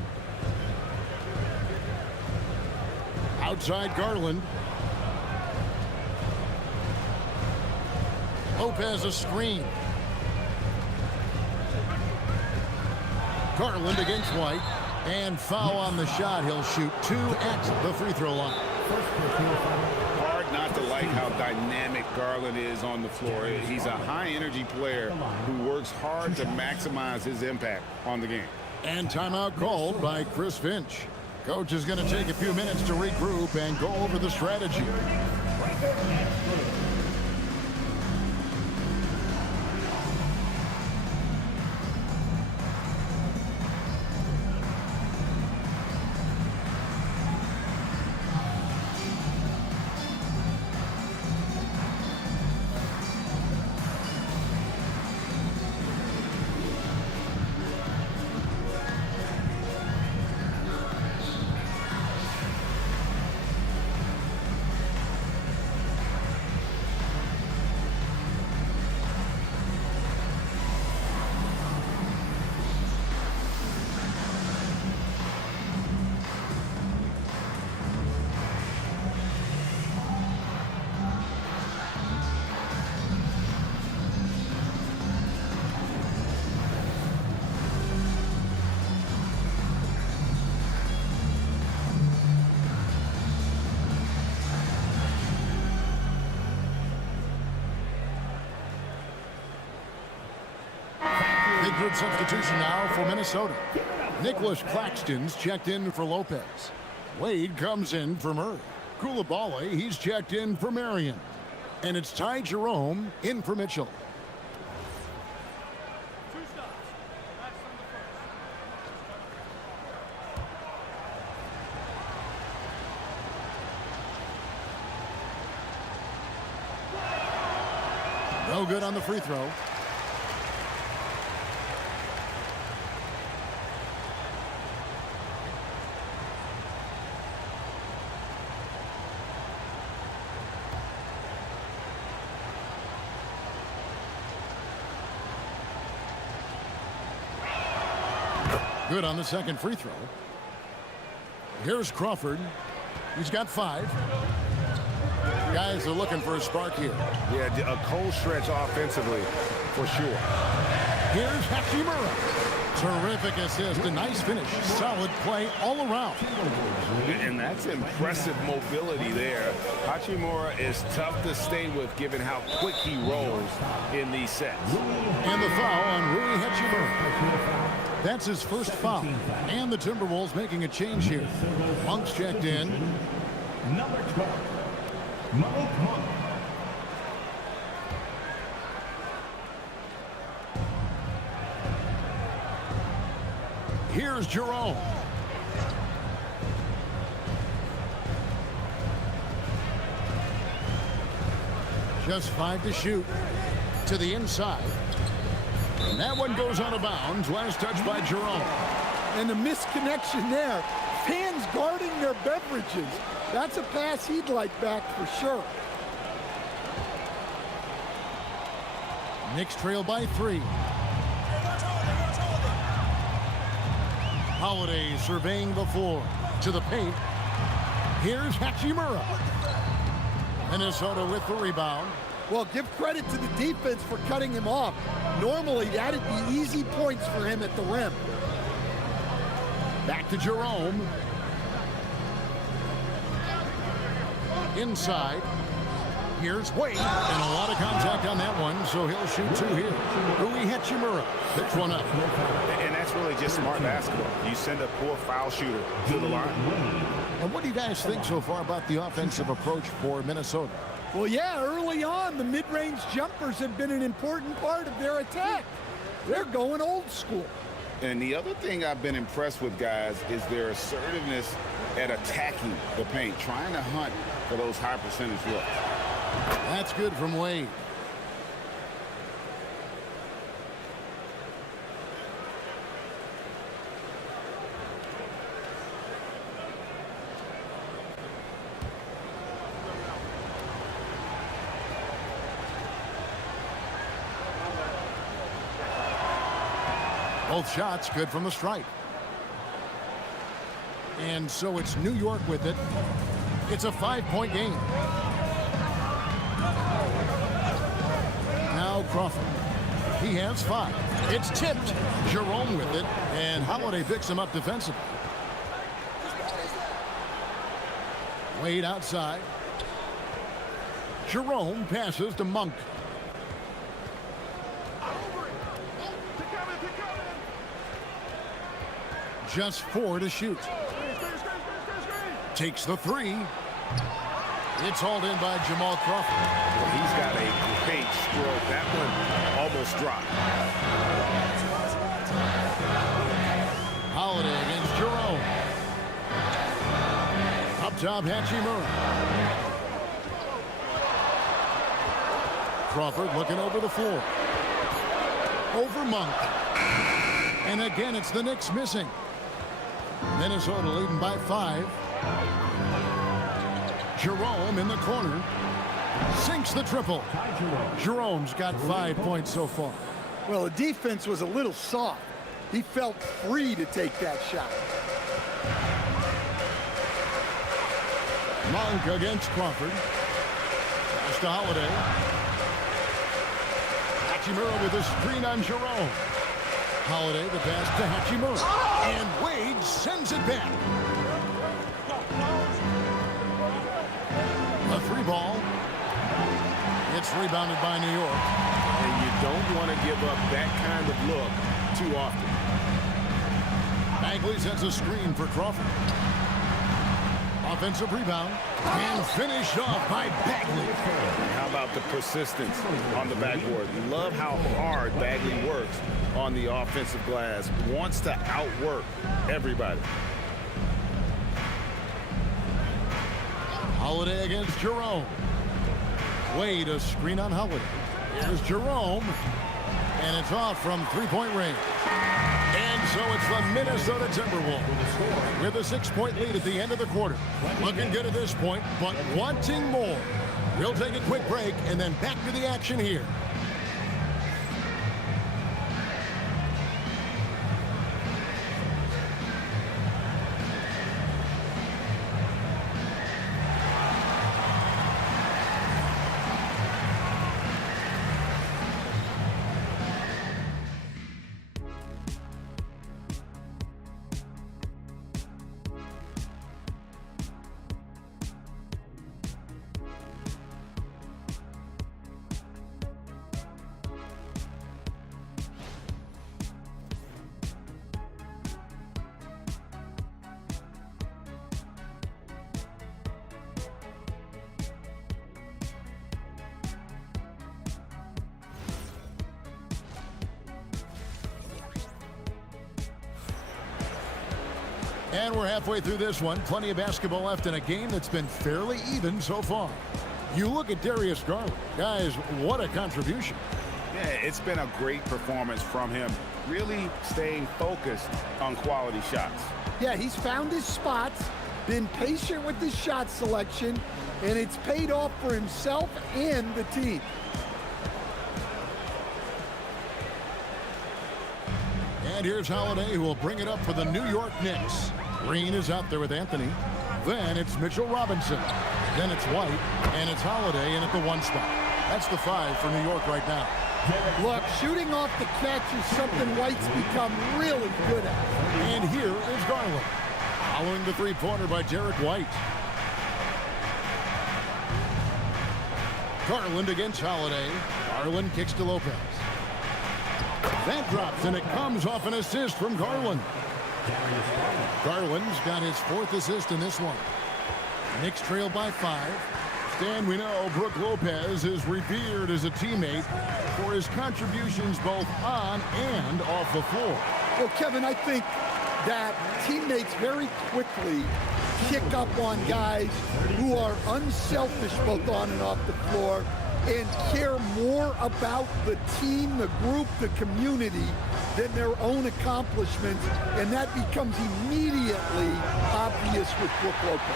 Outside Garland. Lopez a screen. Garland against White. And foul on the shot. He'll shoot 2 at the free throw line. Hard not to like how dynamic Garland is on the floor. He's a high-energy player who works hard to maximize his impact on the game. And timeout called by Chris Finch. Coach is going to take a few minutes to regroup and go over the strategy. Group substitution now for Minnesota. Nicholas Claxton's checked in for Lopez. Wade comes in for Murray. Coulibaly, he's checked in for Marion. And it's Ty Jerome in for Mitchell. No good on the free throw. Good on the second free throw. Here's Crawford. He's got 5. Guys are looking for a spark here. Yeah, a cold stretch offensively, for sure. Here's Hachimura. Terrific assist, a nice finish. Solid play all around. And that's impressive mobility there. Hachimura is tough to stay with given how quick he rolls in these sets. And the foul on Rui Hachimura. That's his first foul. And the Timberwolves making a change here. Monk's checked in. Number 12, Malik Monk. Here's Jerome. Just 5 to shoot. To the inside. And that one goes out of bounds. Last touch by Jerome. And the misconnection there. Fans guarding their beverages. That's a pass he'd like back for sure. Knicks trail by 3. Holiday surveying the floor. To the paint. Here's Hachimura. Minnesota with the rebound. Well, give credit to the defense for cutting him off. Normally, that'd be easy points for him at the rim. Back to Jerome. Inside. Here's Wade. And a lot of contact on that one, so he'll shoot 2 here. Rui Hachimura picks one up. And that's really just smart basketball. You send a poor foul shooter to the line. And what do you guys think so far about the offensive approach for Minnesota? Well, yeah, early on, the mid-range jumpers have been an important part of their attack. They're going old school. And the other thing I've been impressed with, guys, is their assertiveness at attacking the paint, trying to hunt for those high percentage looks. That's good from Wade. Both shots good from the stripe. And so it's New York with it. It's a 5-point game. Now Crawford. He has 5. It's tipped. Jerome with it. And Holiday picks him up defensively. Wade outside. Jerome passes to Monk. Just 4 to shoot. Takes the 3. It's hauled in by Jamal Crawford. Well, he's got a great stroke. That one almost dropped. Holiday against Jerome. Up top, Hachimura. Crawford looking over the floor. Over Monk. And again, it's the Knicks missing. Minnesota leading by 5. Jerome in the corner. Sinks the triple. Jerome's got 5 points so far. Well, the defense was a little soft. He felt free to take that shot. Monk against Crawford. Pass to Holiday. Hachimura with a screen on Jerome. Holiday the pass to Hachimura. And Wade sends it back. A 3 ball. It's rebounded by New York. And you don't want to give up that kind of look too often. Bagley sends a screen for Crawford. Offensive rebound. And finished off by Bagley. How about the persistence on the backboard? Love how hard Bagley works on the offensive glass. Wants to outwork everybody. Holiday against Jerome. Wade a screen on Holiday. Here's Jerome. And it's off from 3-point range. And so it's the Minnesota Timberwolves with a 6-point lead at the end of the quarter. Looking good at this point, but wanting more. We'll take a quick break and then back to the action here. And we're halfway through this one. Plenty of basketball left in a game that's been fairly even so far. You look at Darius Garland. Guys, what a contribution. Yeah, it's been a great performance from him. Really staying focused on quality shots. Yeah, he's found his spots, been patient with his shot selection, and it's paid off for himself and the team. And here's Holiday, who will bring it up for the New York Knicks. Green is out there with Anthony. Then it's Mitchell Robinson. Then it's White, and it's Holiday in at the 1 spot. That's the 5 for New York right now. Look, shooting off the catch is something White's become really good at. And here is Garland. Following the 3-pointer by Derek White. Garland against Holiday. Garland kicks to Lopez. That drops, and it comes off an assist from Garland. Garland's got his 4th assist in this one. Knicks trail by 5. And we know Brook Lopez is revered as a teammate for his contributions both on and off the floor. Well, Kevin, I think that teammates very quickly kick up on guys who are unselfish both on and off the floor and care more about the team, the group, the community than their own accomplishments, and that becomes immediately obvious with Brook Lopez.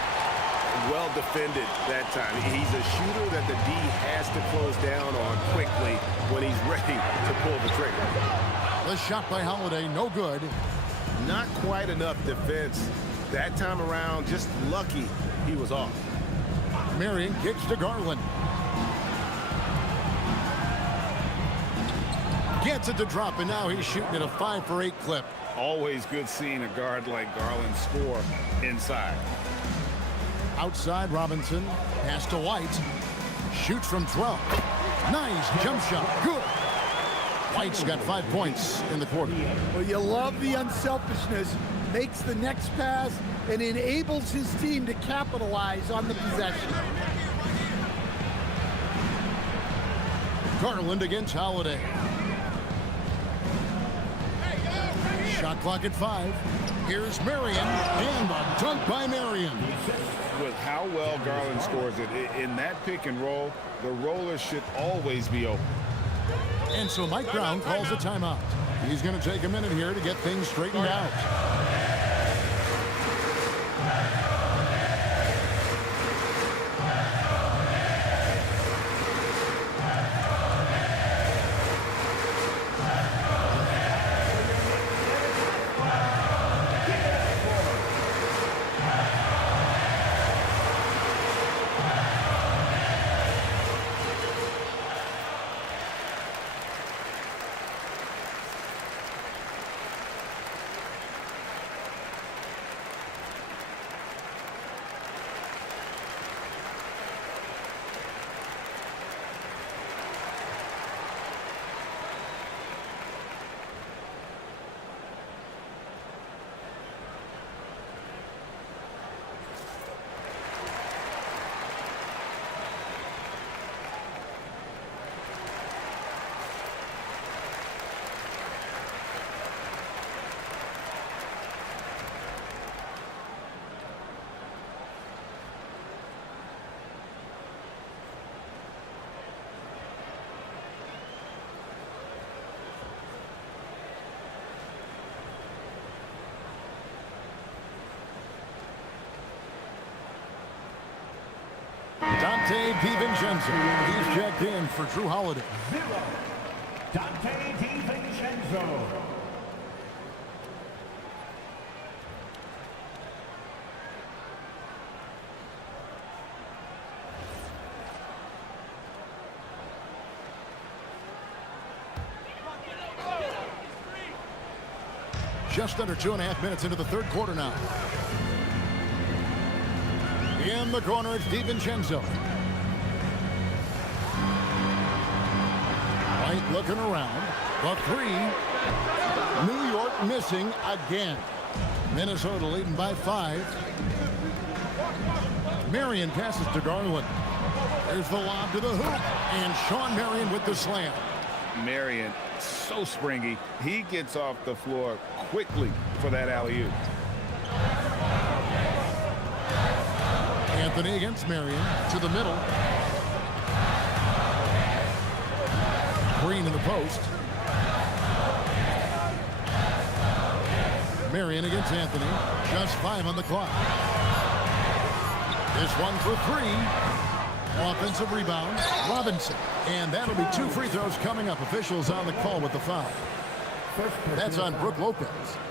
Well defended that time. He's a shooter that the D has to close down on quickly when he's ready to pull the trigger. The shot by Holiday, no good. Not quite enough defense. That time around, just lucky he was off. Marion kicks to Garland. Gets it to drop, and now he's shooting at a 5 for 8 clip. Always good seeing a guard like Garland score inside. Outside, Robinson. Pass to White. Shoots from 12. Nice jump shot. Good. White's got 5 points in the quarter. Well, you love the unselfishness. Makes the next pass and enables his team to capitalize on the possession. Garland against Holiday. Shot clock at 5. Here's Marion, and a dunk by Marion. With how well Garland scores it, in that pick and roll, the roller should always be open. And so Mike Brown calls a timeout. He's going to take a minute here to get things straightened out. Dante DiVincenzo. He's checked in for Drew Holiday. 0. Dante DiVincenzo. Just under 2.5 minutes into the third quarter now. In the corner, it's DiVincenzo. White looking around. The 3. New York missing again. Minnesota leading by 5. Marion passes to Garland. There's the lob to the hoop. And Sean Marion with the slam. Marion, so springy. He gets off the floor quickly for that alley-oop. Anthony against Marion to the middle. Green in the post. Marion against Anthony. Just 5 on the clock. This one for 3. Offensive rebound. Robinson. And that'll be 2 free throws coming up. Officials on the call with the foul. That's on Brook Lopez.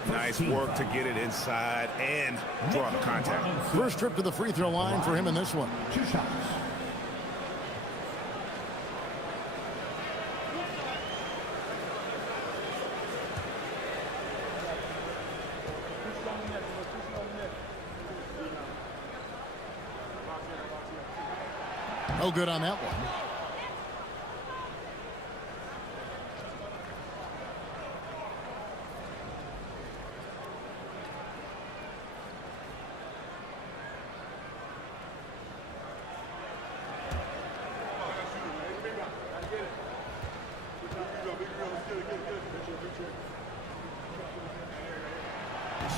Nice work to get it inside and draw the contact. First trip to the free throw line for him in this one. 2 shots. No good on that one.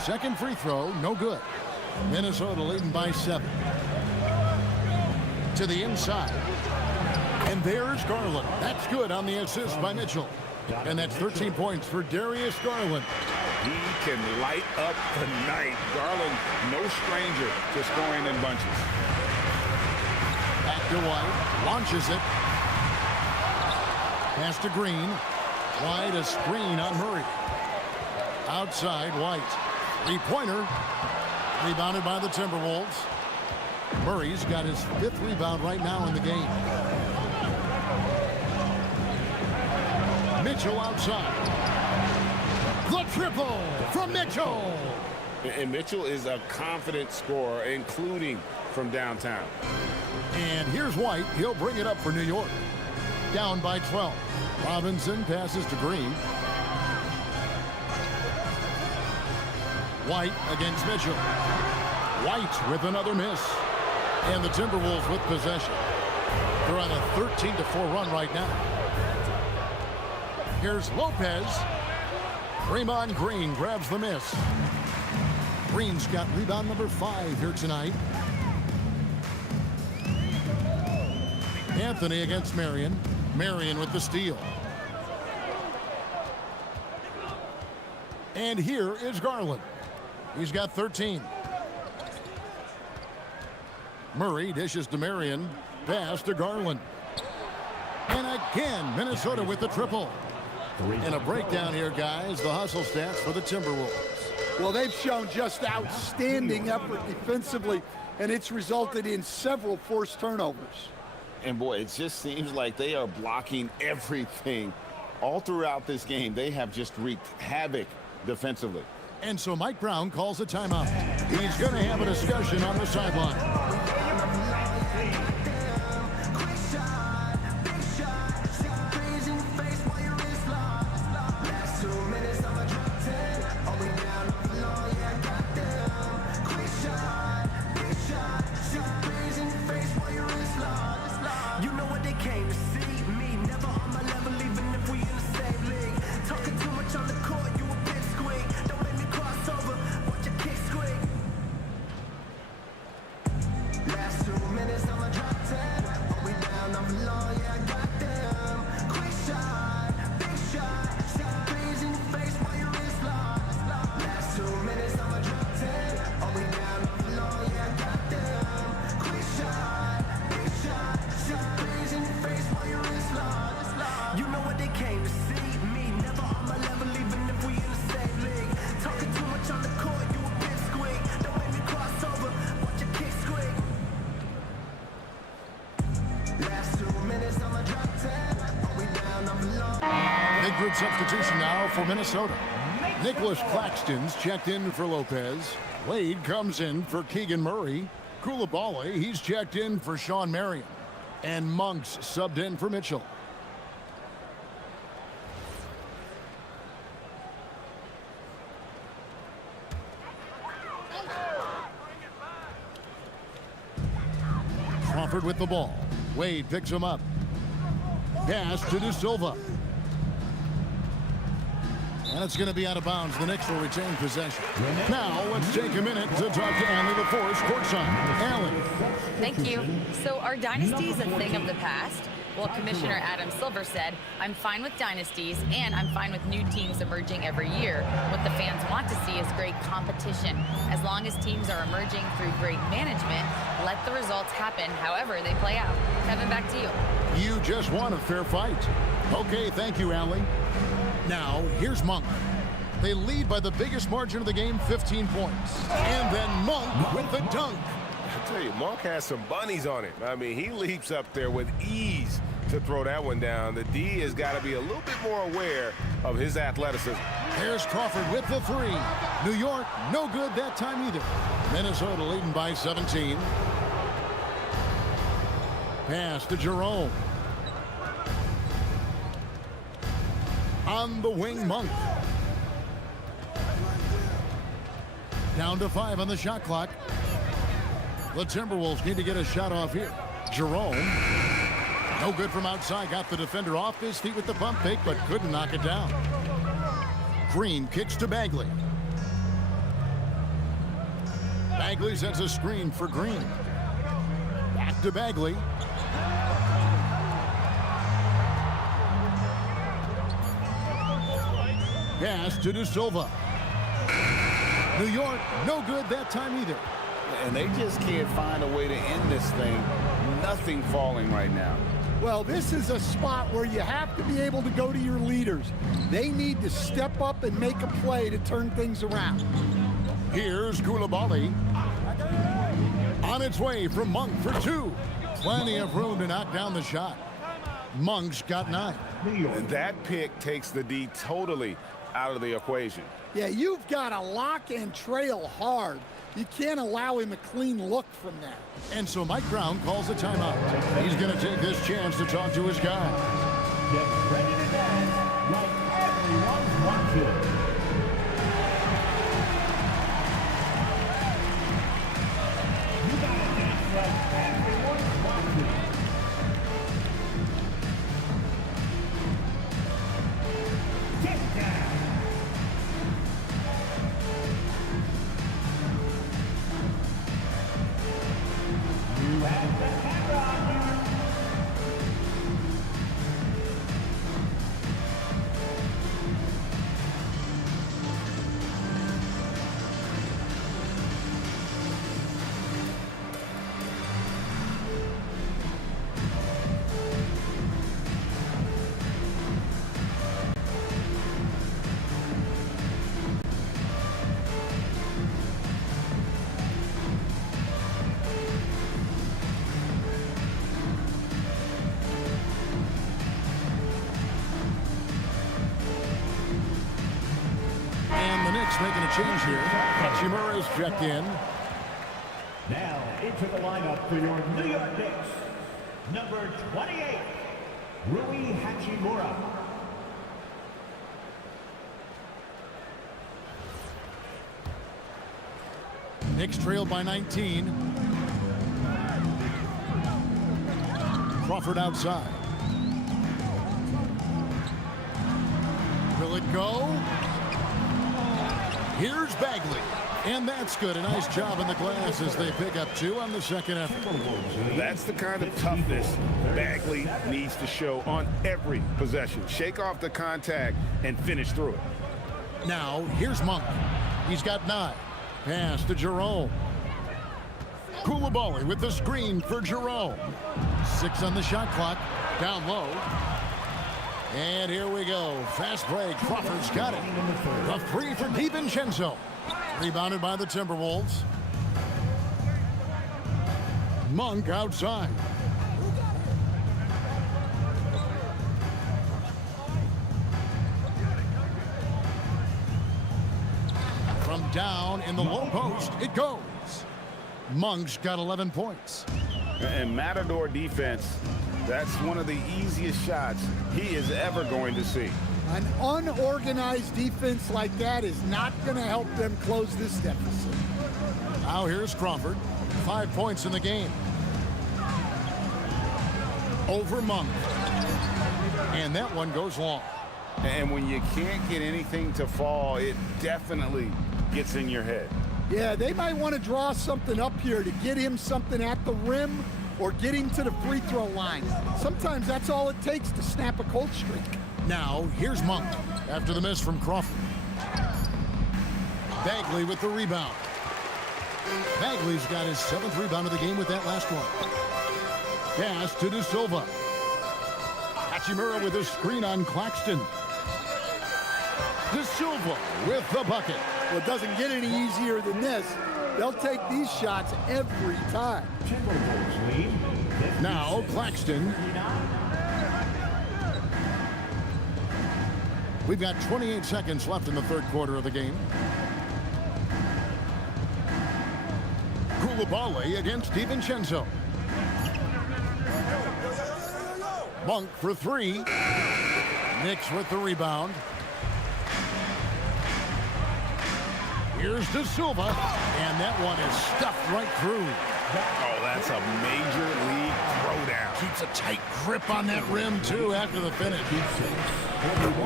Second free throw, no good. Minnesota leading by 7. To the inside. And there's Garland. That's good on the assist by Mitchell. And that's 13 points for Darius Garland. He can light up the night. Garland, no stranger to scoring in bunches. Back to White. Launches it. Pass to Green. Wide, a screen on Murray. Outside, White. Three-pointer. Rebounded by the Timberwolves. Murray's got his 5th rebound right now in the game. Mitchell outside. The triple from Mitchell. And Mitchell is a confident scorer, including from downtown. And here's White. He'll bring it up for New York. Down by 12. Robinson passes to Green. White against Mitchell. White with another miss. And the Timberwolves with possession. They're on a 13-4 run right now. Here's Lopez. Draymond Green grabs the miss. Green's got rebound number 5 here tonight. Anthony against Marion. Marion with the steal. And here is Garland. He's got 13. Murray dishes to Marion. Pass to Garland. And again, Minnesota with the triple. And a breakdown here, guys. The hustle stats for the Timberwolves. Well, they've shown just outstanding effort defensively, and it's resulted in several forced turnovers. And boy, it just seems like they are blocking everything. All throughout this game, they have just wreaked havoc defensively. And so Mike Brown calls a timeout. He's going to have a discussion on the sideline. Group substitution now for Minnesota. Nicholas Claxton's checked in for Lopez. Wade comes in for Keegan Murray. Koulibaly, he's checked in for Sean Marion. And Monk's subbed in for Mitchell. Crawford with the ball. Wade picks him up. Pass to De Silva. And it's going to be out of bounds. The Knicks will retain possession. Now, let's take a minute to talk to Allie LaForce, courtside. Allie. Thank you. So are dynasties a thing of the past? Well, Commissioner Adam Silver said, I'm fine with dynasties, and I'm fine with new teams emerging every year. What the fans want to see is great competition. As long as teams are emerging through great management, let the results happen however they play out. Kevin, back to you. You just won a fair fight. Okay, thank you, Allie. Now, here's Monk. They lead by the biggest margin of the game, 15 points. And then Monk with the dunk. I tell you, Monk has some bunnies on him. I mean, he leaps up there with ease to throw that one down. The D has got to be a little bit more aware of his athleticism. Here's Crawford with the 3. New York, no good that time either. Minnesota leading by 17. Pass to Jerome. On the wing, Monk. Down to 5 on the shot clock. The Timberwolves need to get a shot off here. Jerome. No good from outside. Got the defender off his feet with the pump fake, but couldn't knock it down. Green kicks to Bagley. Bagley sets a screen for Green. Back to Bagley. Pass to De Silva. New York, no good that time either. And they just can't find a way to end this thing. Nothing falling right now. Well, this is a spot where you have to be able to go to your leaders. They need to step up and make a play to turn things around. Here's Koulibaly. On its way from Monk for 2. Plenty of room to knock down the shot. Monk's got 9. And that pick takes the D totally out of the equation. Yeah, you've got to lock and trail hard. You can't allow him a clean look from that. And so Mike Brown calls a timeout. He's going to take this chance to talk to his guys. Get ready to dance like everyone's watching. You gotta dance like everyone's watching. Get down. You have the camera on you. And the Knicks making a change here. Hachimura's checked in. Now into the lineup for your New York Knicks, number 28, Rui Hachimura. Knicks trailed by 19. Crawford outside. Will it go? Here's Bagley. And that's good. A nice job in the glass as they pick up 2 on the second effort. That's the kind of toughness Bagley needs to show on every possession. Shake off the contact and finish through it. Now, here's Monk. He's got 9. Pass to Jerome. Koulibaly with the screen for Jerome. 6 on the shot clock. Down low. And here we go. Fast break. Crawford's got it. A 3 for DiVincenzo. Rebounded by the Timberwolves. Monk outside. From down in the low post, it goes. Monk's got 11 points. And Matador defense, that's one of the easiest shots he is ever going to see. An unorganized defense like that is not going to help them close this deficit. Now here's Crawford. 5 points in the game. Over Monk. And that one goes long. And when you can't get anything to fall, it definitely gets in your head. Yeah, they might want to draw something up here to get him something at the rim or get him to the free throw line. Sometimes that's all it takes to snap a cold streak. Now, here's Monk after the miss from Crawford. Bagley with the rebound. Bagley's got his 7th rebound of the game with that last one. Pass to De Silva. Hachimura with a screen on Claxton. De Silva with the bucket. Well, it doesn't get any easier than this. They'll take these shots every time. Now, Claxton. We've got 28 seconds left in the third quarter of the game. Koulibaly against DiVincenzo. Monk for 3. Knicks with the rebound. Here's De Silva, and that one is stuffed right through. Oh, that's a major league throwdown. Keeps a tight grip on that rim, too, after the finish.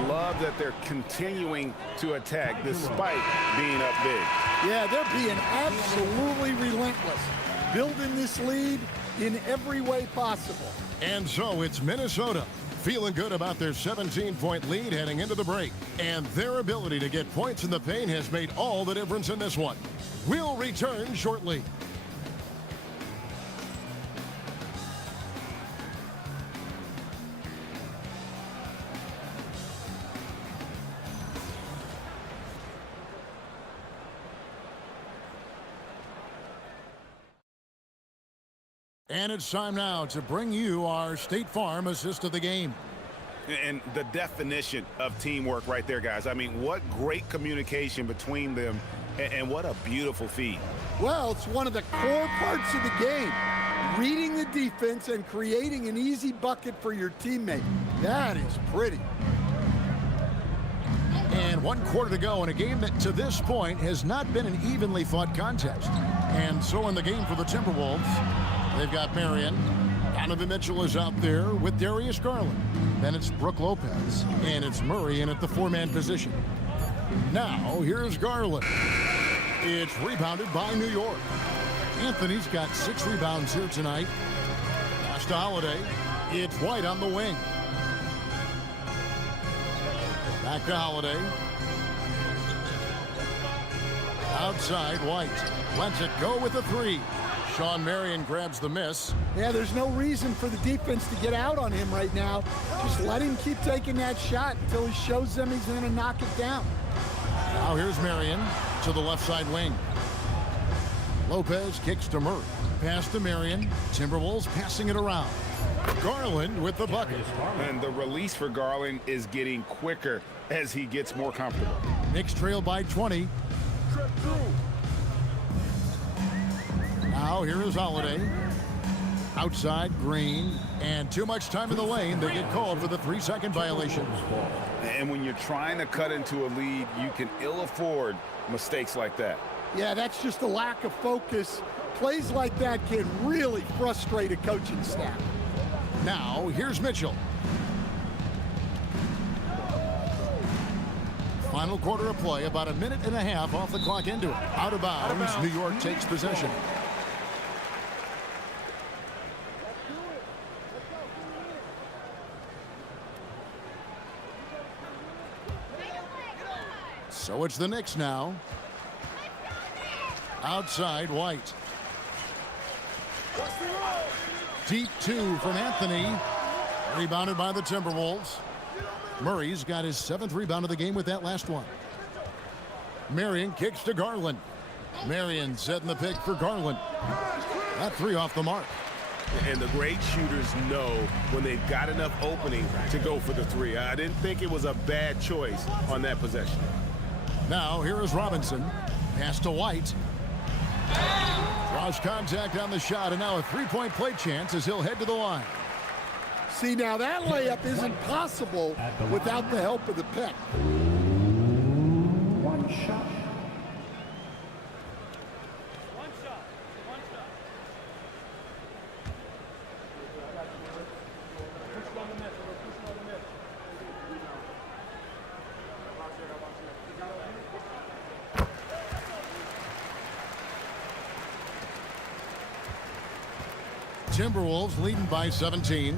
Love that they're continuing to attack despite being up big. Yeah, they're being absolutely relentless, building this lead in every way possible. And so it's Minnesota feeling good about their 17-point lead heading into the break. And their ability to get points in the paint has made all the difference in this one. We'll return shortly. And it's time now to bring you our State Farm assist of the game. And the definition of teamwork right there, guys. I mean, what great communication between them, and what a beautiful feed. Well, it's one of the core parts of the game. Reading the defense and creating an easy bucket for your teammate. That is pretty. And 1 quarter to go in a game that to this point has not been an evenly fought contest. And so in the game for the Timberwolves, they've got Marion. Donovan Mitchell is out there with Darius Garland. Then it's Brook Lopez. And it's Murray in at the 4-man position. Now, here's Garland. It's rebounded by New York. Anthony's got 6 rebounds here tonight. Pass to Holiday. It's White on the wing. Back to Holiday. Outside, White. Lets it go with a 3. Sean Marion grabs the miss. Yeah, there's no reason for the defense to get out on him right now. Just let him keep taking that shot until he shows them he's going to knock it down. Now here's Marion to the left side wing. Lopez kicks to Murray. Pass to Marion. Timberwolves passing it around. Garland with the bucket. And the release for Garland is getting quicker as he gets more comfortable. Knicks trail by 20. Now here is Holiday. Outside, Green. And too much time in the lane. They get called for the 3-second violation. And when you're trying to cut into a lead, you can ill afford mistakes like that. Yeah, that's just a lack of focus. Plays like that can really frustrate a coaching staff. Now, here's Mitchell. Final quarter of play, about 1.5 minutes off the clock into it. Out of bounds, New York takes possession. So it's the Knicks now. Outside, White. Deep 2 from Anthony. Rebounded by the Timberwolves. Murray's got his 7th rebound of the game with that last one. Marion kicks to Garland. Marion setting the pick for Garland. That 3 off the mark. And the great shooters know when they've got enough opening to go for the 3. I didn't think it was a bad choice on that possession. Now, here is Robinson. Pass to White. Draws contact on the shot, and now a 3-point play chance as he'll head to the line. See, now that layup isn't possible without the help of the pick. One shot. Timberwolves leading by 17.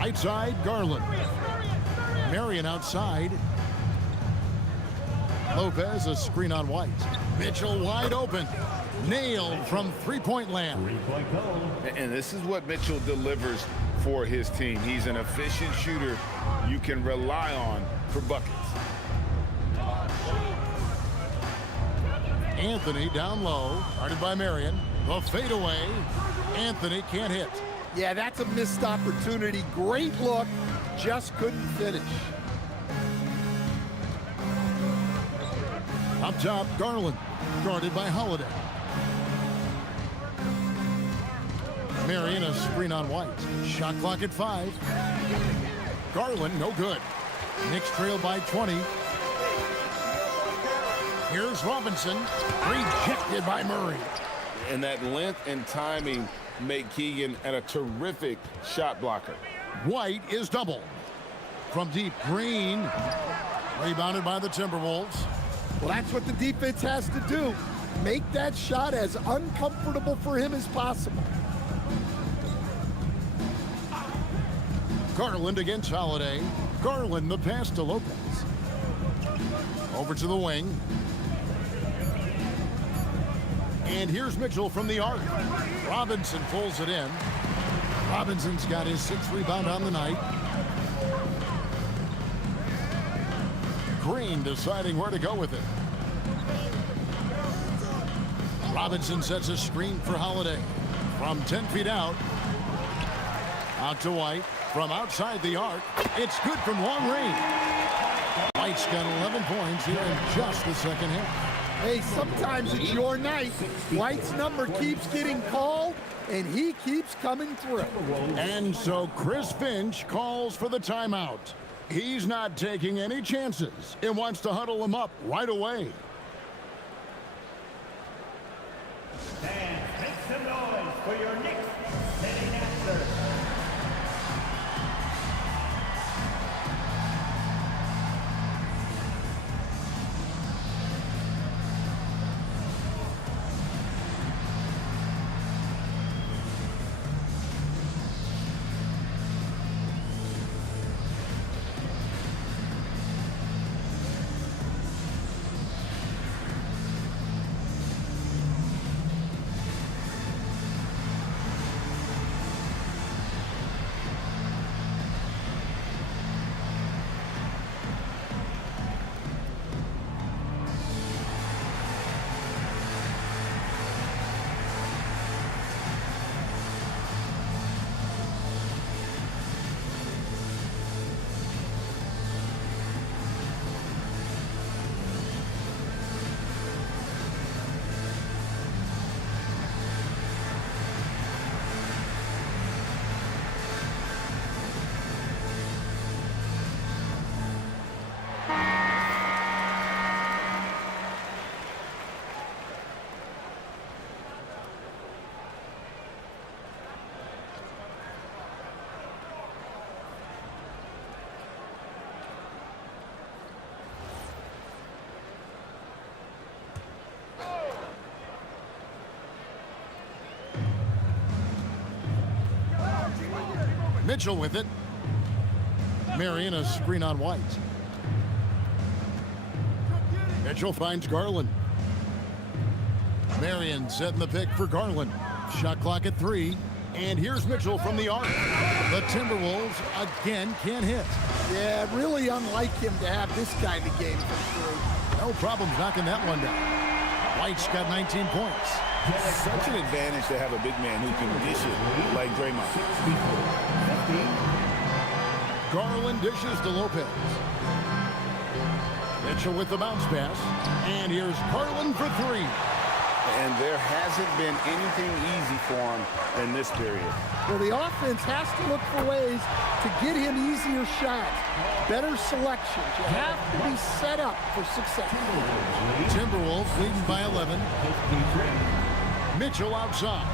Outside, Garland. Marion outside. Lopez, a screen on White. Mitchell wide open. Nailed from 3-point land. And this is what Mitchell delivers for his team. He's an efficient shooter you can rely on for buckets. Anthony down low, guarded by Marion. The fadeaway. Anthony can't hit. Yeah, that's a missed opportunity. Great look, just couldn't finish. Up top, Garland, guarded by Holiday. Marion, a screen on White. Shot clock at 5. Garland, no good. Knicks trail by 20. Here's Robinson, rejected by Murray. And that length and timing make Keegan a terrific shot blocker. White is double. From deep, Green, rebounded by the Timberwolves. Well, that's what the defense has to do. Make that shot as uncomfortable for him as possible. Garland against Holiday. Garland, the pass to Lopez. Over to the wing. And here's Mitchell from the arc. Robinson pulls it in. Robinson's got his 6th rebound on the night. Green deciding where to go with it. Robinson sets a screen for Holiday. From 10 feet out. Out to White. From outside the arc. It's good from long range. White's got 11 points here in just the second half. Hey, sometimes it's your night. White's number keeps getting called, and he keeps coming through. And so Chris Finch calls for the timeout. He's not taking any chances and wants to huddle him up right away. And make some noise for your Knicks sitting answer. Mitchell with it. Marion a screen on White. Mitchell finds Garland. Marion setting the pick for Garland. Shot clock at 3. And here's Mitchell from the arc. The Timberwolves again can't hit. Yeah, really unlike him to have this kind of game come through. No problem knocking that one down. White's got 19 points. Such an advantage to have a big man who can dish it like Draymond. Garland dishes to Lopez. Mitchell with the bounce pass. And here's Garland for 3. And there hasn't been anything easy for him in this period. Well, the offense has to look for ways to get him easier shots, better selections. You have to be set up for success. Timberwolves leading by 11. Mitchell outside.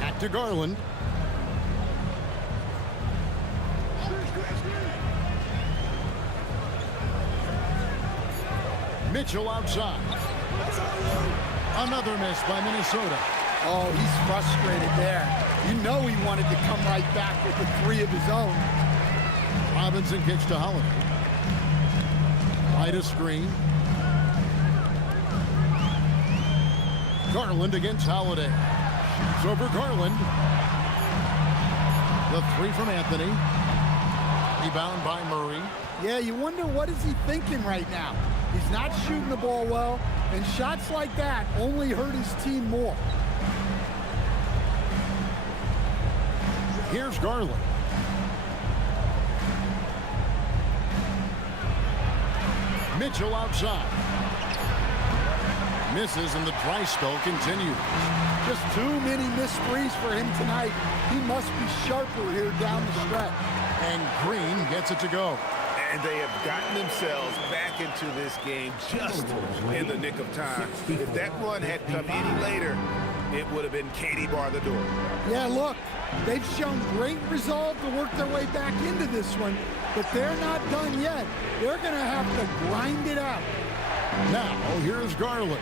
Back to Garland. Mitchell outside. Another miss by Minnesota. Oh, he's frustrated there. You know he wanted to come right back with the 3 of his own. Robinson kicks to Holiday. Right a screen. Garland against Holiday. Shoots over Garland. The 3 from Anthony. Rebound by Murray. Yeah, you wonder what is he thinking right now. He's not shooting the ball well, and shots like that only hurt his team more. Here's Garland. Mitchell outside. Misses and the dry spell continues. Just too many missed threes for him tonight. He must be sharper here down the stretch. And Green gets it to go. And they have gotten themselves back into this game just in the nick of time. If that run had come any later, it would have been Katie bar the door. Yeah, look, they've shown great resolve to work their way back into this one, but they're not done yet. They're going to have to grind it out. Now, here's Garland.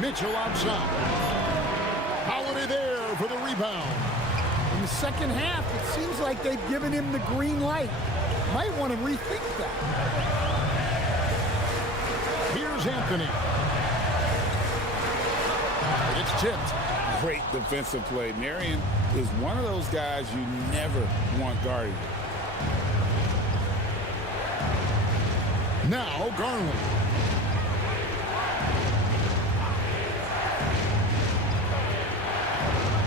Mitchell outside. Holiday there for the rebound. In the second half, it seems like they've given him the green light. Might want to rethink that. Here's Anthony. It's tipped. Great defensive play. Marion is one of those guys you never want guarding. Now Garland.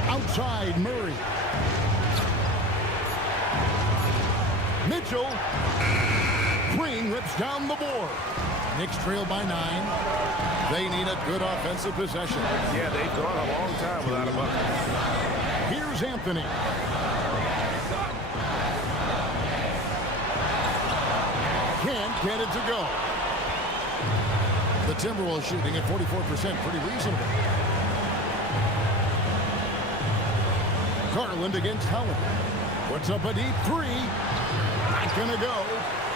Outside Murray. Mitchell. Green rips down the board. Knicks trail by 9. They need a good offensive possession. Yeah, they've gone a long time without a bucket. Here's Anthony. Can't get it to go. The Timberwolves shooting at 44%, pretty reasonable. Garland against Helen. Puts up a deep 3. Not gonna go.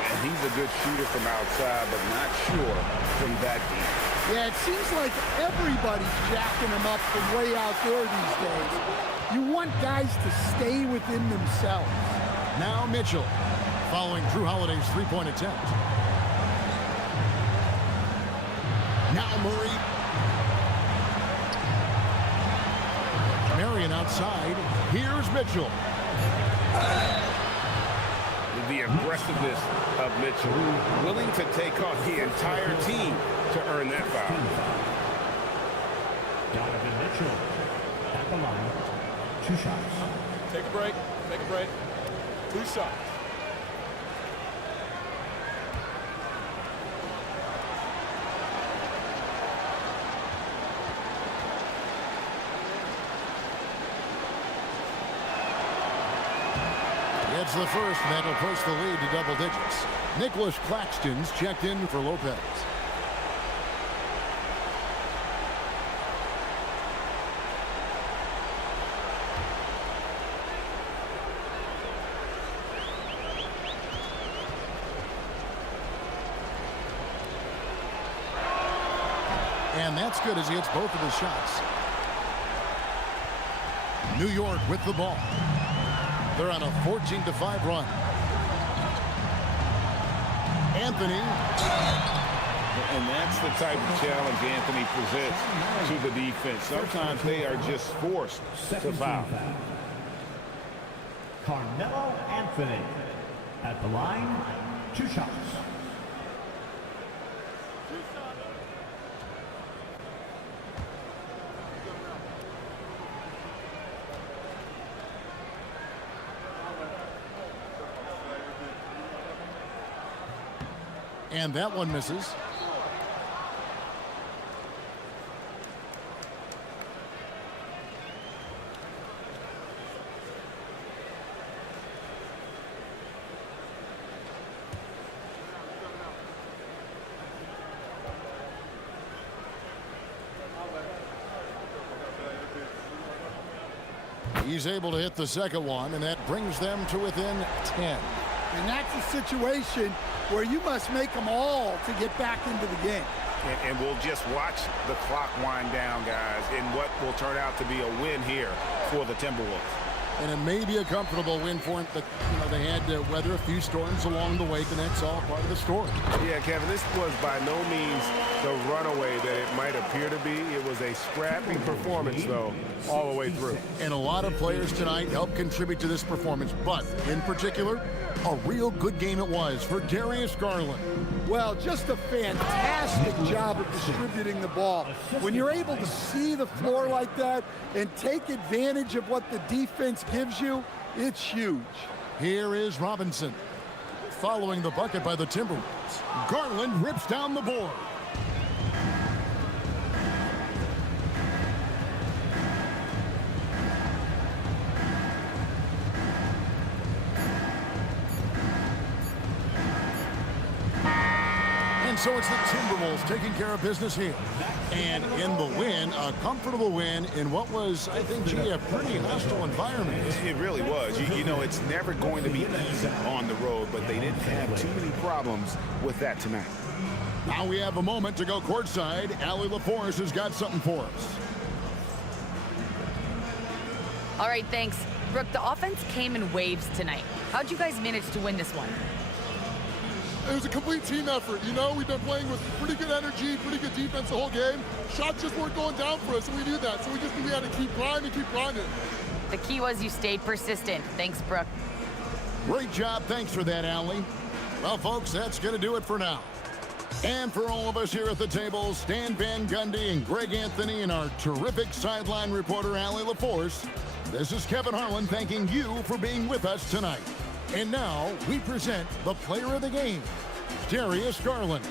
And he's a good shooter from outside, but not sure from that deep. Yeah, it seems like everybody's jacking him up from way out there these days. You want guys to stay within themselves. Now Mitchell, following Drew Holiday's three-point attempt. Now Murray. Marion outside. Here's Mitchell. The aggressiveness of Mitchell, willing to take on the entire team to earn that foul. Donovan Mitchell at the line. 2 shots. Take a break. Take a break. 2 shots. It's the first, and that'll push the lead to double digits. Nicholas Claxton's checked in for Lopez. And that's good as he hits both of his shots. New York with the ball. They're on a 14-5 run. Anthony. And that's the type of challenge Anthony presents to the defense. Sometimes they are just forced to foul. Carmelo Anthony at the line. 2 shots. And that one misses. He's able to hit the second one, and that brings them to within 10. And that's a situation where you must make them all to get back into the game. And we'll just watch the clock wind down, guys, in what will turn out to be a win here for the Timberwolves. And it may be a comfortable win for him, but they had to weather a few storms along the way, and that's all part of the story. Yeah, Kevin, this was by no means the runaway that it might appear to be. It was a scrappy performance, though, all the way through. And a lot of players tonight helped contribute to this performance, but in particular, a real good game it was for Darius Garland. Well, just a fantastic job of distributing the ball. When you're able to see the floor like that and take advantage of what the defense gives you, it's huge. Here is Robinson. Following the bucket by the Timberwolves, Garland rips down the board. And so it's the Timberwolves taking care of business here. And in the win, a comfortable win in what was, I think, a pretty hostile environment. It really was. You know, it's never going to be easy on the road, but they didn't have too many problems with that tonight. Now we have a moment to go courtside. Allie LaForce has got something for us. All right, thanks. Brooke, the offense came in waves tonight. How'd you guys manage to win this one? It was a complete team effort. You know, we've been playing with pretty good energy, pretty good defense the whole game. Shots just weren't going down for us, and we knew that. So we just knew we had to keep grinding, keep grinding. The key was you stayed persistent. Thanks, Brooke. Great job. Thanks for that, Allie. Well, folks, that's going to do it for now. And for all of us here at the table, Stan Van Gundy and Greg Anthony and our terrific sideline reporter, Allie LaForce, this is Kevin Harlan thanking you for being with us tonight. And now we present the player of the game, Darius Garland.